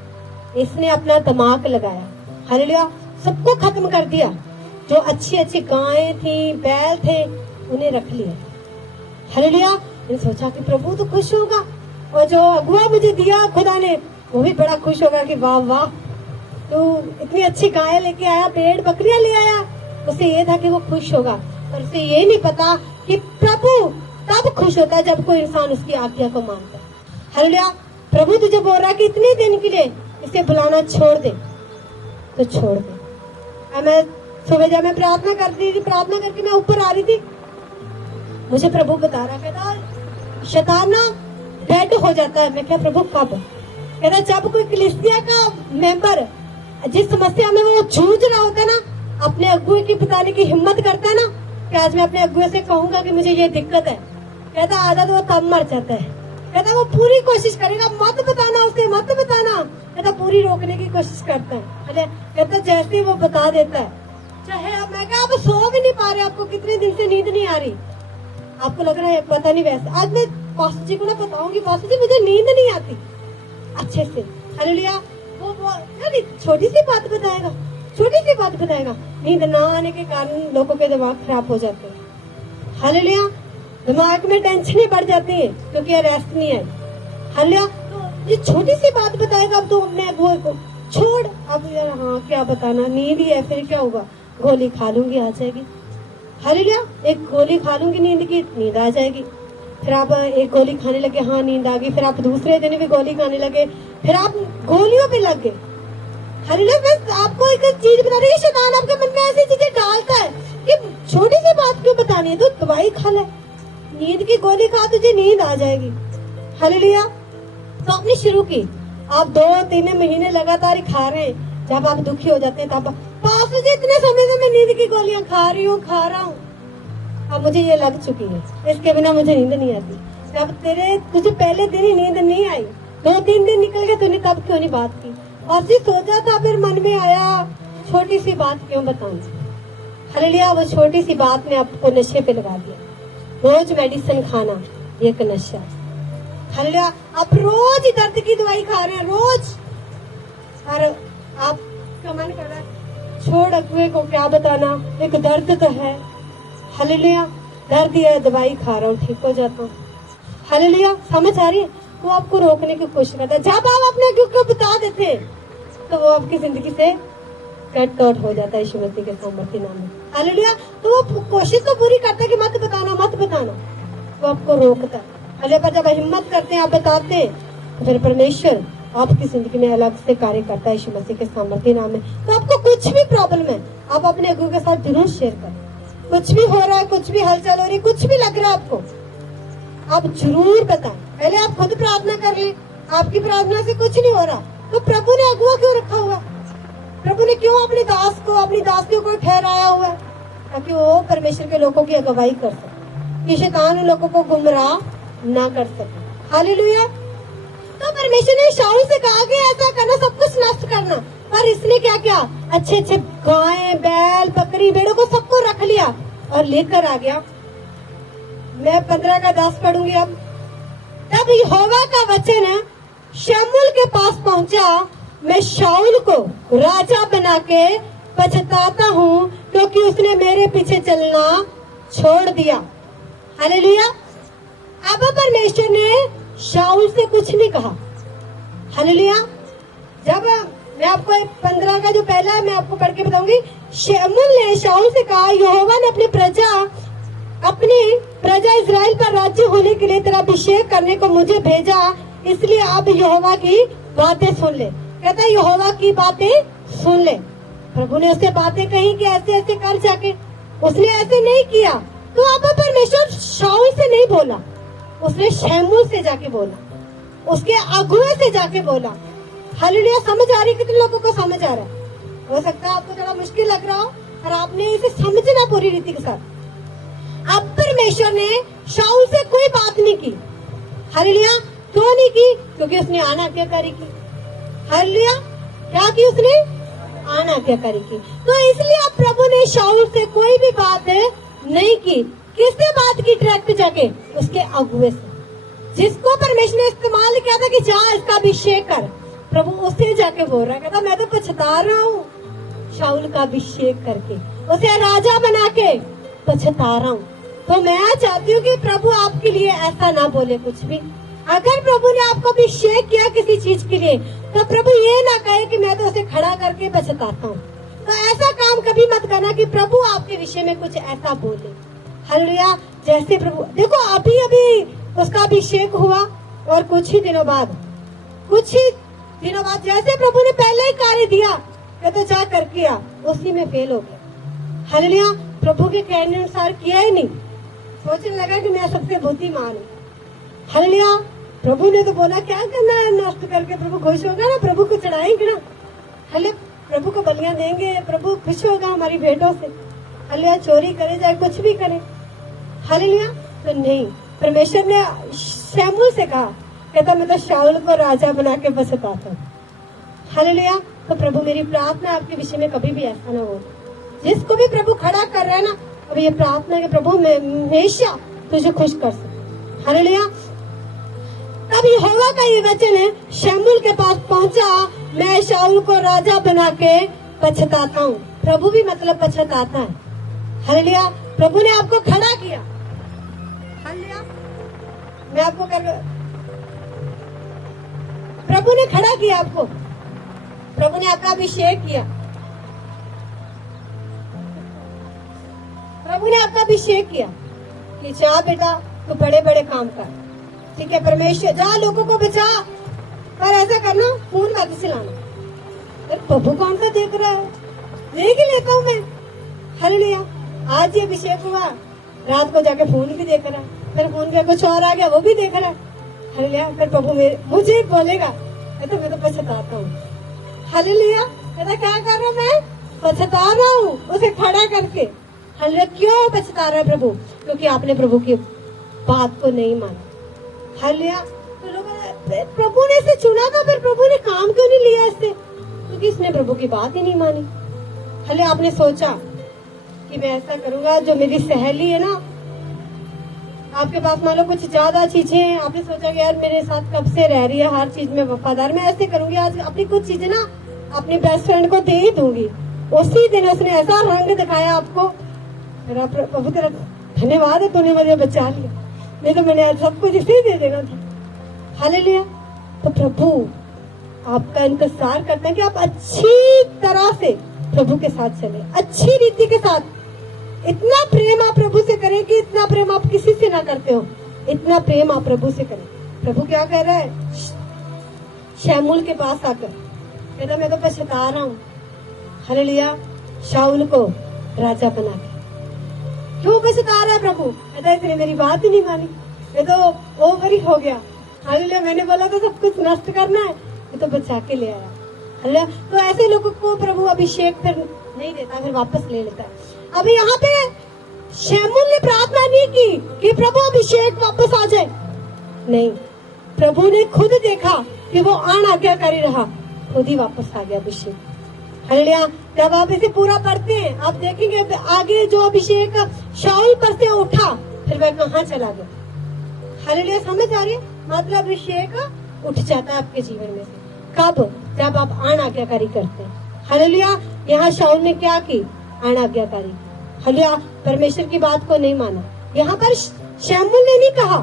इसने अपना दिमाग लगाया। हालेलुया। सबको खत्म कर दिया। जो अच्छी अच्छी गायें थी, बैल थे, उन्हें रख लिया। हालेलुया। मैंने सोचा कि प्रभु तो खुश होगा, और जो अगुआ मुझे दिया खुदा ने, वो भी बड़ा खुश होगा कि वाह वाह, तो इतनी अच्छी गाय लेके आया, भेड़ बकरियां ले आया। उसे ये था कि वो खुश होगा, पर उसे ये नहीं पता कि प्रभु तब खुश होता है जब कोई इंसान उसकी आज्ञा को मानता है। हालेलुया। प्रभु तुझे बोल रहा है कि इतने दिन के लिए इसे बुलाना छोड़ दे, तो छोड़ दे। मैं सुबह जब मैं प्रार्थना करती थी, प्रार्थना करके मैं ऊपर आ रही थी, मुझे प्रभु बता रहा, कहता शैतान ना डेड हो जाता है। मैं क्या प्रभु कब? कहता जब कोई कलीसिया का मेंबर जिस समस्या में वो जूझ रहा होता है ना, अपने अगुए की बताने की हिम्मत करता है ना कि आज मैं अपने अगुए से कहूंगा कि मुझे ये दिक्कत है, कहता आधा तो वो तब मर जाता है। कहता वो पूरी कोशिश करेगा, मत बताना उसे, मत बताना। कहता पूरी रोकने की कोशिश करता है। कहता जैसे वो बता देता है, चाहे मैं क्या, आप सो भी नहीं पा रहे, आपको कितने दिन से नींद नहीं आ रही, आपको लग रहा है पता नहीं वैसे। आज मैं पास्टर जी को ना बताऊंगी, पास्टर जी मुझे नींद नहीं आती अच्छे से। हालेलुया। वो छोटी सी बात बताएगा, छोटी सी बात बताएगा। नींद ना आने के कारण लोगों के दिमाग खराब हो जाते हैं। हालेलुया। दिमाग में टेंशनें बढ़ जाती है क्योंकि रेस्ट नहीं है। हालेलुया। तो ये छोटी सी बात बताएगा, अब तो अपने अगुए को छोड़, अब यार हाँ क्या बताना, नींद ही है, फिर क्या होगा, गोली खा लूंगी आ जाएगी। हालेलुया। एक गोली खा लूंगी नींद की, नींद आ जाएगी। फिर आप एक गोली खाने लगे, हाँ नींद आ गई। फिर आप दूसरे दिन भी गोली खाने लगे, फिर आप गोलियों पे लग गए। हालेलुया। बस आपको एक चीज बता रही है, शैतान आपके मन में ऐसी चीजें डालता है कि छोटी सी बात क्यों बतानी है, तो दवाई खा ले, नींद की गोली खा, तुझे नींद आ जाएगी। हालेलुया। तो आपने शुरू की, आप 2-3 महीने लगातार ही खा रहे हैं। जब आप दुखी हो जाते हैं तब पास जी इतने समय से मैं नींद की गोलियां खा रहा हूँ। अब मुझे ये लग चुकी है, इसके बिना मुझे नींद नहीं आती। जब तुझे पहले दिन ही नींद नहीं आई, 2-3 दिन निकल गए, तूने तब क्यों नहीं बात की? और फिर सोचा था, फिर मन में आया छोटी सी बात क्यों बताऊं। हालेलुया। वो छोटी सी बात ने आपको नशे पे लगा दिया। रोज मेडिसिन खाना एक नशा। हालेलुया। आप रोज दर्द की दवाई खा रहे हैं, रोज। और आपका मन कर रहा है छोड़, अगुए को क्या बताना, एक दर्द तो है। हालेलुया। दर्द है, दवाई खा रहा हूँ, ठीक हो जाता हूँ। हालेलुया। समझ आ रही है? वो आपको रोकने की कोशिश करता है। जब आप अपने अगुए को बता देते हैं तो वो आपकी जिंदगी से कट आउट हो जाता है यीशु मसीह के सामर्थ्य नाम में। हालेलुया। तो वो कोशिश तो पूरी करता है कि मत बताना, मत बताना। वो आपको रोकता है। हालेलुया। पर जब हिम्मत करते हैं, आप बताते हैं, तो फिर परमेश्वर आपकी जिंदगी में अलग से कार्य करता है यीशु मसीह के सामर्थ्य नाम में। तो आपको कुछ भी प्रॉब्लम है, आप अपने अगुए के साथ जरूर शेयर करें। कुछ भी हो रहा है, कुछ भी हलचल हो रही है, कुछ भी लग रहा है आपको, आप जरूर बताएं। पहले आप खुद प्रार्थना कर लें। आपकी प्रार्थना से कुछ नहीं हो रहा तो प्रभु ने अगुआ क्यों रखा हुआ? प्रभु ने क्यों अपनी दासियों को ठहराया हुआ है? ताकि वो परमेश्वर के लोगों की अगुवाई कर सके, कि शैतान उन लोगों को गुमराह ना कर सके। हालेलुया। तो परमेश्वर ने शाऊल से कहा कि ऐसा करना, सब कुछ नष्ट करना। पर इसने क्या किया? अच्छे अच्छे गायें, बैल, बकरी, भेड़ों को सबको रख लिया और लेकर आ गया। मैं 15-10 पढ़ूंगी अब। तब यहोवा का वचन शमूएल के पास पहुंचा, मैं शाऊल को राजा बना के पछताता हूँ, क्योंकि उसने मेरे पीछे चलना छोड़ दिया। हालेलुया। अब परमेश्वर ने शाऊल से कुछ नहीं कहा। हालेलुया। जब मैं आपको 15 का जो पहला है मैं आपको पढ़ के बताऊंगी। शमूएल ने शाऊल से कहा, यहोवा ने अपनी प्रजा इजराइल पर राज्य होने के लिए तेरा अभिषेक करने को मुझे भेजा, इसलिए अब यहोवा की बातें सुन ले। कहता है यहोवा की बातें सुन ले। प्रभु ने उससे बातें कही कि ऐसे ऐसे कर जाके, उसने ऐसे नहीं किया। तो अब परमेश्वर शाऊल से नहीं बोला, उसने शमूएल से जाके बोला, उसके अगुए से जाके बोला। हालेलुया। समझ आ रही है? कितने लोगों को समझ आ रहा है? हो सकता है आपको थोड़ा मुश्किल लग रहा हो और आपने इसे समझना पूरी रीति के साथ। अब परमेश्वर ने शाऊल से कोई बात नहीं की। हालेलुया। क्यों नहीं की? क्योंकि उसने अनाज्ञाकारी की। हालेलुया। क्या की? उसने अनाज्ञाकारी की। तो इसलिए अब प्रभु ने शाऊल से कोई भी बात नहीं की। किससे बात की? डायरेक्ट जाके उसके अगुए से, जिसको परमेश्वर ने इस्तेमाल किया था कि जा इसका अभिषेक कर। प्रभु उससे जाके बोल रहा है, कहता मैं तो पछता रहा हूँ शाऊल का अभिषेक करके, उसे राजा बना के पछता रहा हूँ। तो मैं चाहती हूँ कि प्रभु आपके लिए ऐसा ना बोले कुछ भी। अगर प्रभु ने आपको अभिषेक किया किसी चीज के लिए, तो प्रभु ये ना कहे कि मैं तो उसे खड़ा करके पछताता हूँ। तो ऐसा काम कभी मत करना कि प्रभु आपके विषय में कुछ ऐसा बोले। हालेलुया। जैसे प्रभु देखो, अभी उसका अभिषेक हुआ और कुछ ही दिनों बाद जैसे प्रभु ने पहले ही कार्य दिया, तो जा कर किया, उसी में फेल हो गया। हालेलुया। प्रभु के कहने अनुसार किया ही नहीं, सोचने लगा कि मैं सबसे बुद्धिमान हूँ। हालेलुया। प्रभु ने तो बोला क्या करना है, नष्ट करके प्रभु खुश होगा ना, प्रभु को चढ़ाएंगे ना। हालेलुया। प्रभु को बलियां देंगे, प्रभु खुश होगा हमारी भेंटों से। हालेलुया। चोरी करे चाहे कुछ भी करे। हालेलुया। तो नहीं, परमेश्वर ने शमूएल से कहा, कहता मैं तो शाऊल को राजा बना के पछताता हूँ। हालेलुया। तो प्रभु मेरी प्रार्थना आपके विषय में कभी भी ऐसा ना हो। जिसको भी प्रभु खड़ा कर रहा है ना, अब ये प्रार्थना के प्रभु में हमेशा तुझे खुश कर सके। हालेलुया। तब यहोवा का ये वचन है शमूएल के पास पहुंचा, मैं शाऊल को राजा बना के पछताता हूँ। प्रभु भी मतलब पछताता है। हालेलुया। प्रभु ने आपको खड़ा किया। हालेलुया। मैं आपको प्रभु ने खड़ा किया आपको, प्रभु ने आपका अभिषेक किया, प्रभु प्रभु ने आपका अभिषेक किया कि जा बेटा तू बड़े बड़े काम कर, ठीक है, परमेश्वर जा लोगों को बचा, पर ऐसा करना फोन मत चलाना। अरे प्रभु कौन सा देख रहा है, देख ही लेता हूँ मैं। हालेलुया। आज ये अभिषेक हुआ, रात को जाके फोन भी देख रहा है, फिर फोन पे कुछ और आ गया वो भी देख रहा है। हालेलुया। फिर प्रभु मुझे बोलेगा, मैं तो पछताता हूँ। हालेलुया। कहता क्या कर रहा हूँ मैं, पछता रहा हूँ उसे खड़ा करके। हालेलुया। क्यों पछता रहा है प्रभु, क्योंकि आपने प्रभु की बात को नहीं माना। हालेलुया। तो लोग प्रभु ने इसे चुना था, फिर प्रभु ने काम क्यों नहीं लिया इससे, क्योंकि इसने प्रभु की बात ही नहीं मानी। हालेलुया। आपने सोचा कि मैं ऐसा करूंगा, जो मेरी सहेली है ना, आपके पास मान लो कुछ ज्यादा चीजें हैं, आपने सोचा कि यार मेरे साथ कब से रह रही है, हर चीज में वफादार, मैं ऐसे करूंगी आज अपनी कुछ चीजें ना अपनी बेस्ट फ्रेंड को दे ही दूंगी। उसी दिन उसने ऐसा रंग दिखाया आपको, मेरा प्रभु तेरा धन्यवाद है, तूने मुझे बचा लिया, नहीं तो मैंने आज सब कुछ इसे ही दे देना था। हालेलुया। तो प्रभु आपका इंतजार करते हैं कि आप अच्छी तरह से प्रभु के साथ चले, अच्छी रीति के साथ। इतना प्रेम आप प्रभु से करें कि इतना प्रेम आप किसी से ना करते हो, इतना प्रेम आप प्रभु से करें। प्रभु क्या कह रहा है शमूएल के पास आकर, कहता मैं तो पछता रहा हूँ। हालेलुया। शाऊल को राजा बना के क्यों पछता रहा है प्रभु, कहता इसने मेरी बात ही नहीं मानी, मैं तो ओवर ही हो गया। हालेलुया। मैंने बोला था सब कुछ नष्ट करना है, मैं तो बचा के ले आया। हालेलुया। तो ऐसे लोगों को प्रभु अभिषेक फिर नहीं देता, फिर वापस ले लेता है। अभी यहाँ पे शमूएल ने प्रार्थना नहीं की कि प्रभु अभिषेक वापस आ जाए, नहीं, प्रभु ने खुद देखा कि वो अनाज्ञाकारी रहा, खुद ही वापस आ गया अभिषेक। हालेलुया। जब आप इसे पूरा पढ़ते हैं आप देखेंगे आगे जो अभिषेक शाऊल पर से उठा, फिर वह कहाँ चला गया। हालेलुया। समझ आ रही है, मतलब अभिषेक उठ जाता है आपके जीवन में से कब, जब आप अनाज्ञाकारी करते हैं। हालेलुया। यहाँ शाऊल ने क्या की, अनाज्ञाकारी। हालेलुया। परमेश्वर की बात को नहीं माना। यहाँ पर शमूएल ने नहीं कहा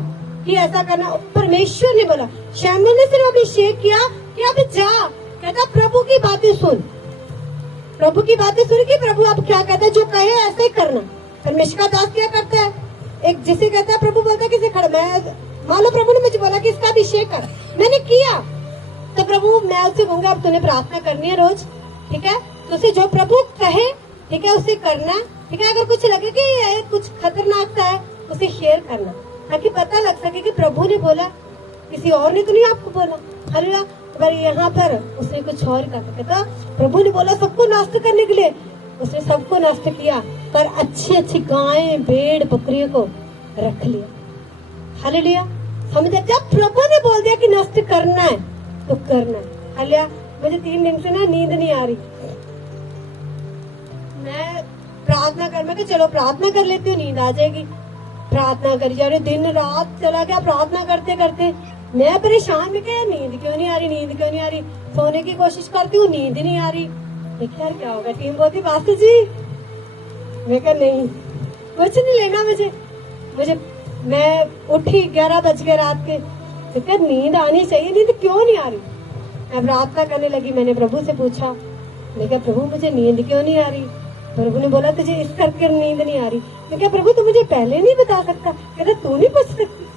कि ऐसा करना, परमेश्वर ने बोला। शमूएल ने सिर्फ अभिषेक किया कि अब जा, कहता प्रभु की बातें सुन, प्रभु की बातें सुन कि प्रभु आप क्या कहते हैं, जो कहे ऐसे ही करना। परमेश्वर का दास क्या करता है, एक जिसे कहता है प्रभु बोलता है किसे खड़ा, मैं मान लो प्रभु ने मुझे बोला कि इसका अभिषेक कर, मैंने किया, तो प्रभु मैं उससे कहूंगा अब तूने प्रार्थना करनी है रोज, ठीक है, तो उसे जो प्रभु कहे, ठीक है, उसे करना, ठीक है। अगर कुछ लगे कि कुछ खतरनाक सा है उसे शेयर करना, ताकि पता लग सके कि प्रभु ने बोला, किसी और ने तो नहीं आपको बोला। हालेलुया। अगर यहाँ पर उसने कुछ और कहा, प्रभु ने बोला सबको नष्ट करने के लिए, उसने सबको नष्ट किया, पर अच्छी अच्छी गायें भेड़ बकरियों को रख लिया। हालेलुया। समझे, जब प्रभु ने बोल दिया कि नष्ट करना है तो करना है। हालेलुया। मुझे 3 दिन से ना नींद नहीं आ रही, मैं प्रार्थना कर, मैं चलो प्रार्थना कर लेती हूँ, नींद आ जाएगी। प्रार्थना करी जा रही, दिन रात चला गया प्रार्थना करते करते, मैं परेशान में क्या, नींद क्यों नहीं आ रही, नींद क्यों नहीं आ रही, सोने की कोशिश करती हूँ, नींद नहीं आ रही। देखिए यार क्या होगा, टीम बोलती पास्टर जी, मैं कहा नहीं कुछ नहीं लेना मुझे मैं उठी 11 बज गए रात के, तो नींद आनी चाहिए, नींद क्यों नहीं आ रही। मैं प्रार्थना करने लगी, मैंने प्रभु से पूछा, मैं कहा प्रभु मुझे नींद क्यों नहीं आ रही। प्रभु ने बोला तुझे इस करके नींद नहीं आ रही। मैं कहा प्रभु तू मुझे पहले नहीं बता सकता, कहता तू नहीं पूछ सकती।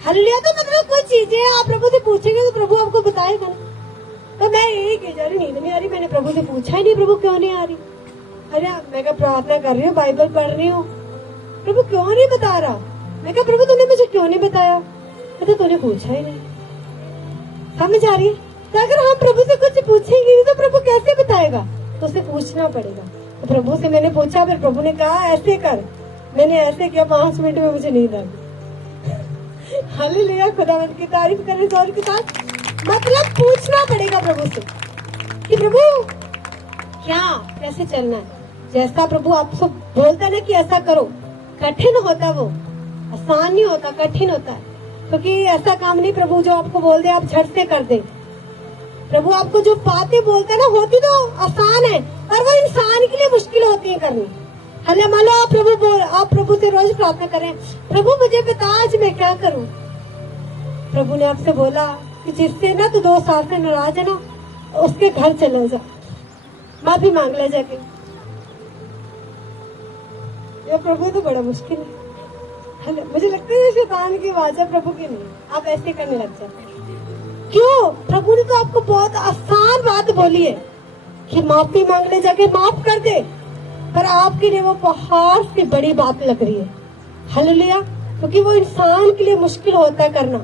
हालेलुया। तो मतलब कोई चीजें आप प्रभु से पूछेंगे तो प्रभु आपको बताएगा ना। तो मैं यही कह जा रही, नींद नहीं आ रही, मैंने प्रभु से पूछा ही नहीं प्रभु क्यों नहीं आ रही। अरे मैं कहा प्रार्थना कर रही हूँ, बाइबल पढ़ रही हूँ, प्रभु क्यों नहीं बता रहा। मैं कहा प्रभु तूने मुझे क्यों नहीं बताया, कहता तूने पूछा ही नहीं। समझ आ रही है। तो अगर हम प्रभु से कुछ पूछेंगे तो प्रभु कैसे बताएगा, तो उसे पूछना पड़ेगा। तो प्रभु से मैंने पूछा, फिर प्रभु ने कहा ऐसे कर, मैंने ऐसे किया, 5 मिनट में मुझे नींद आ गई। हालेलुया। खुदावंद की तारीफ करें जोर के साथ। मतलब पूछना पड़ेगा प्रभु से कि प्रभु क्या कैसे चलना है। जैसा प्रभु आपसे बोलता है ना कि ऐसा करो, कठिन होता, वो आसान नहीं होता, कठिन होता है, क्योंकि ऐसा काम नहीं प्रभु जो आपको बोल दे आप झट से कर दे। प्रभु आपको जो बातें बोलता है ना, होती तो आसान है, पर वो इंसान के लिए मुश्किल होती है करनी। हले मान लो आप प्रभु से रोज प्रार्थना करें, प्रभु मुझे बता आज मैं क्या करूं। प्रभु ने आपसे बोला कि जिससे ना तू 2 साल से नाराज है ना, उसके घर चले जा, माफी मांग ले जाके। ये प्रभु तो बड़ा मुश्किल है। मुझे लगता है शैतान की आवाज है, प्रभु की नहीं। आप ऐसे करने लग जाते। क्यों? प्रभु ने तो आपको बहुत आसान बात बोली है कि माफी मांगने जाके माफ कर दे, पर आपके लिए वो पहाड़ से बड़ी बात लग रही है। हालेलुया। क्योंकि वो इंसान के लिए मुश्किल होता है करना,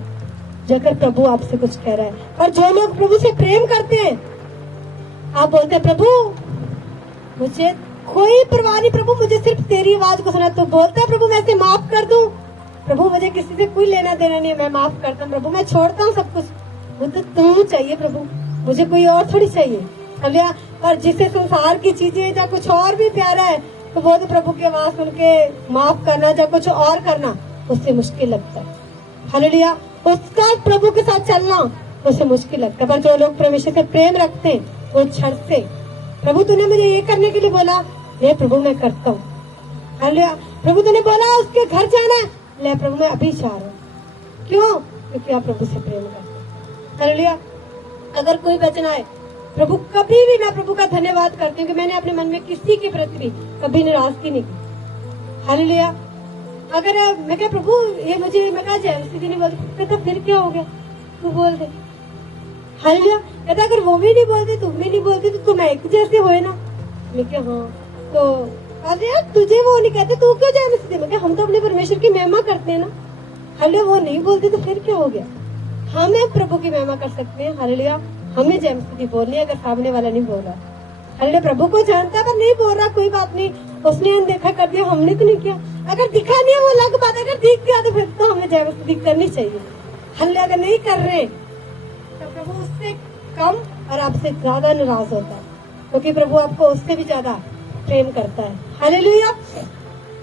जब प्रभु आपसे कुछ कह रहा है। और जो लोग प्रभु से प्रेम करते हैं, आप बोलते हैं प्रभु मुझे कोई परवाह नहीं, प्रभु मुझे सिर्फ तेरी आवाज को सुना। तो बोलता है प्रभु मैं इसे माफ कर दूं, प्रभु मुझे किसी से कोई लेना देना नहीं है, मैं माफ करता हूँ प्रभु, मैं छोड़ता हूँ सब कुछ, मुझे तू चाहिए प्रभु, मुझे कोई और थोड़ी चाहिए। हालेलुया। और जिसे संसार की चीजें या कुछ और भी प्यारा है, तो वो तो प्रभु की आवाज सुन के माफ करना या कुछ और करना उससे मुश्किल लगता है। हालेलुया। उसका प्रभु के साथ चलना उससे मुश्किल लगता है। पर जो लोग परमेश्वर से प्रेम रखते हैं, वो क्षण से प्रभु तूने मुझे ये करने के लिए बोला, ले प्रभु मैं करता हूँ। हालेलुया। प्रभु तूने बोला उसके घर जाना है, ले प्रभु मैं अभी जा रहा हूँ। क्यों? क्योंकि आप प्रभु से प्रेम करते हैं। हालेलुया। अगर कोई वचन आए, प्रभु कभी भी मैं प्रभु का धन्यवाद करती हूँ कि मैंने अपने मन में किसी के प्रति कभी नाराजगी नहीं की। हालेलुया। अगर मैं क्या प्रभु ये मुझे मैं कहा जैसे नहीं बोलती, तो फिर क्या हो गया, तू बोल दे। हालेलुया। कहता अगर वो भी नहीं बोलते, तुम भी नहीं बोलते, तो तुम एक जैसे हो ना। मैं क्या हाँ, तो अरे यार तुझे वो नहीं कहते, तू क्यों जाए मुझसे? मैं हम तो अपने परमेश्वर की महिमा करते हैं ना। हालेलुया। वो नहीं बोलते तो फिर क्या हो गया? हमें प्रभु की महिमा कर सकते हैं। हालेलुया। हमें जय मसीह बोलनी है अगर सामने वाला नहीं बोल रहा। हालेलुया। प्रभु को जानता है पर नहीं बोल रहा, कोई बात नहीं, उसने अनदेखा कर दिया, हमने तो नहीं किया। अगर दिखा नहीं है वो अलग बात, अगर दिख गया तो फिर तो हमें जय मसीह करनी चाहिए। हालेलुया। अगर नहीं कर रहे तो प्रभु उससे कम और आपसे ज्यादा नाराज होता है, क्योंकि प्रभु आपको उससे भी ज्यादा प्रेम करता है। हालेलुया।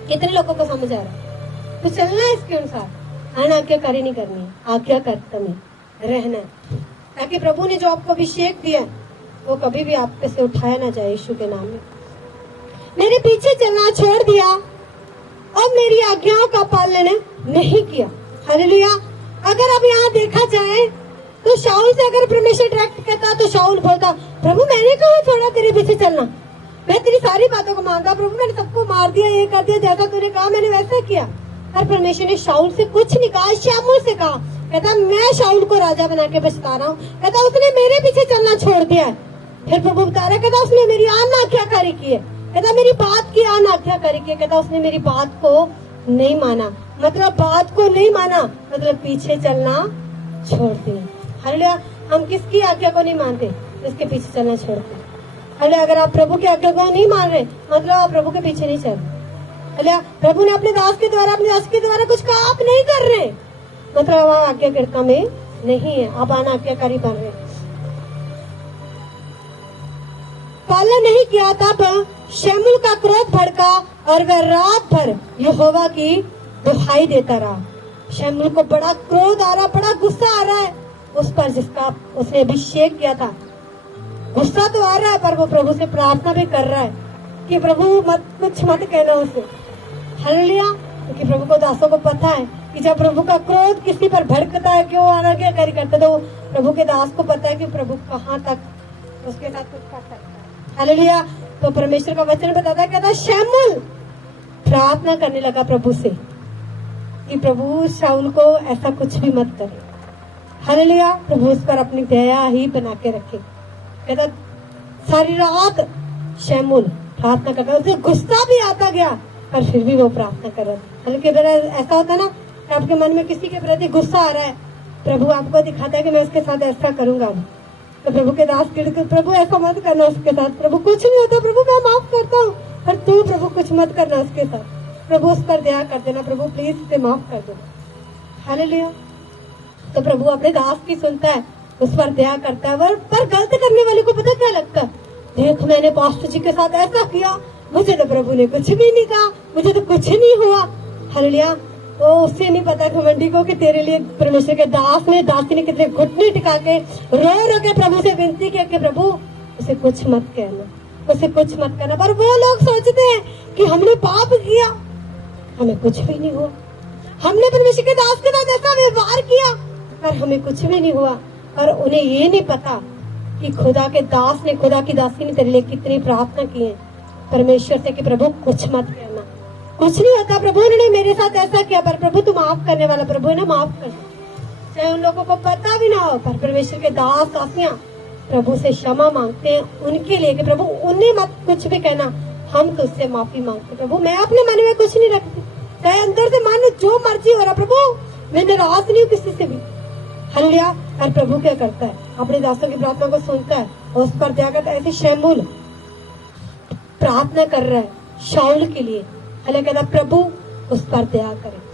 कितने लोगों को समझ आ रहा है? तो चलना है इसके अनुसार, अनाज्ञाकारी नहीं करनी है, आज्ञाकारी में रहना है, ताकि प्रभु ने जो आपको अभिषेक दिया वो कभी भी आप पे से उठाया ना जाए। यीशु के नाम में मेरे पीछे चलना छोड़ दिया और मेरी आज्ञाओं का पालन नहीं किया। हालेलुया। अगर अब यहाँ देखा जाए तो शाऊल से अगर परमेश्वर डायरेक्ट कहता तो शाऊल बोलता प्रभु मैंने कहा छोड़ा तेरे पीछे चलना, मैं तेरी सारी बातों को मानता, प्रभु मैंने सबको मार दिया, ये कर दिया, जैसा तूने कहा मैंने वैसा किया। पर परमेश्वर ने शाऊल से कुछ नहीं कहा, शमूएल से कहा। कहता मैं शाऊल को राजा बना के बचता रहा हूँ। कहता उसने मेरे पीछे चलना छोड़ दिया है। फिर प्रभु बता रहा, कहता उसने मेरी अनाज्ञाकारी की है, कहता मेरी बात की अनाज्ञाकारी की है, कहता उसने मेरी बात को नहीं माना। मतलब बात को नहीं माना मतलब पीछे चलना छोड़ दिया। हालेलुया। हम किसकी आज्ञा को नहीं मानते? इसके पीछे चलना छोड़ दिया। हालेलुया। अगर आप प्रभु की आज्ञा को नहीं मान रहे मतलब आप प्रभु के पीछे नहीं चल रहे। हालेलुया। प्रभु ने अपने दास के द्वारा कुछ कहा, आप नहीं कर रहे मतलब आप आज्ञाकारिता में नहीं है, आप अनाज्ञाकारी बन रहे। पालन नहीं किया तब शमूएल का क्रोध भड़का और वह रात भर यहोवा की दुहाई देता रहा। शमूएल को बड़ा क्रोध आ रहा, बड़ा गुस्सा आ रहा है उस पर जिसका उसने अभिषेक किया था। गुस्सा तो आ रहा है पर वो प्रभु से प्रार्थना भी कर रहा है कि प्रभु कुछ मत कहना उसे। हालेलुया। क्योंकि प्रभु को दासों को पता है कि जब प्रभु का क्रोध किसी पर भड़कता है, क्यों अनाज्ञाकारी करता, तो प्रभु के दास को पता है कि प्रभु कहाँ तक उसके साथ कुछ कर सकता है। हालेलुया। तो परमेश्वर का वचन बताता है, कहता शमूएल प्रार्थना करने लगा प्रभु से कि प्रभु शाऊल को ऐसा कुछ भी मत करे। हालेलुया। प्रभु उस पर अपनी दया ही बना के रखे। कहता सारी रात शमूएल प्रार्थना करता, उसे गुस्सा भी आता गया पर फिर भी वो प्रार्थना कर रहा था। हालांकि ऐसा होता है ना कि आपके मन में किसी के प्रति गुस्सा आ रहा है, प्रभु आपको दिखाता है कि मैं उसके साथ ऐसा करूंगा, तो प्रभु के दास प्रभु ऐसा मत करना उसके साथ, प्रभु कुछ नहीं होता, प्रभु मैं माफ करता हूँ, पर तू प्रभु कुछ मत करना उसके साथ, प्रभु उस पर दया कर देना, प्रभु प्लीज उसे माफ कर देना। हालेलुया। तो प्रभु अपने दास की सुनता है, उस पर दया करता है। पर गलत करने वाले को पता क्या लगता है, देख मैंने पास्टर जी के साथ ऐसा किया, मुझे तो प्रभु ने कुछ भी नहीं कहा, मुझे तो कुछ नहीं हुआ। हालेलुया। वो उससे नहीं पता घमंडी को कि तेरे लिए परमेश्वर के दासी ने कितने घुटने टिका के रो रो के प्रभु से विनती किया कि प्रभु उसे कुछ मत कहना, उसे कुछ मत करना। पर वो लोग सोचते हैं कि हमने पाप किया, हमें कुछ भी नहीं हुआ, हमने परमेश्वर के दास के साथ ऐसा व्यवहार किया पर हमें कुछ भी नहीं हुआ। और उन्हें ये नहीं पता कि खुदा के दास ने, खुदा की दासी ने तेरे लिए कितनी प्रार्थना की है परमेश्वर से कि प्रभु कुछ मत कहना, कुछ नहीं होता प्रभु, उन्होंने मेरे साथ ऐसा किया, पर प्रभु तू माफ करने वाला प्रभु है ना, माफ कर। चाहे उन लोगों को पता भी ना हो, पर परमेश्वर के दास दासियां प्रभु से क्षमा मांगते हैं उनके लिए कि प्रभु उन्हें मत कुछ भी कहना, हम तो उससे माफी मांगते। प्रभु मैं अपने मन में कुछ नहीं रखती, चाहे अंदर से मन जो मर्जी हो रहा, प्रभु मैं नाराज नहीं हूँ किसी से भी। हालेलुया। और प्रभु क्या करता है, अपने दासों की प्रार्थना को सुनता है और उस पर दया करता है। ऐसे शमूएल प्रार्थना कर रहा है शाऊल के लिए, हालेलुया, कहता प्रभु उस पर दया करे।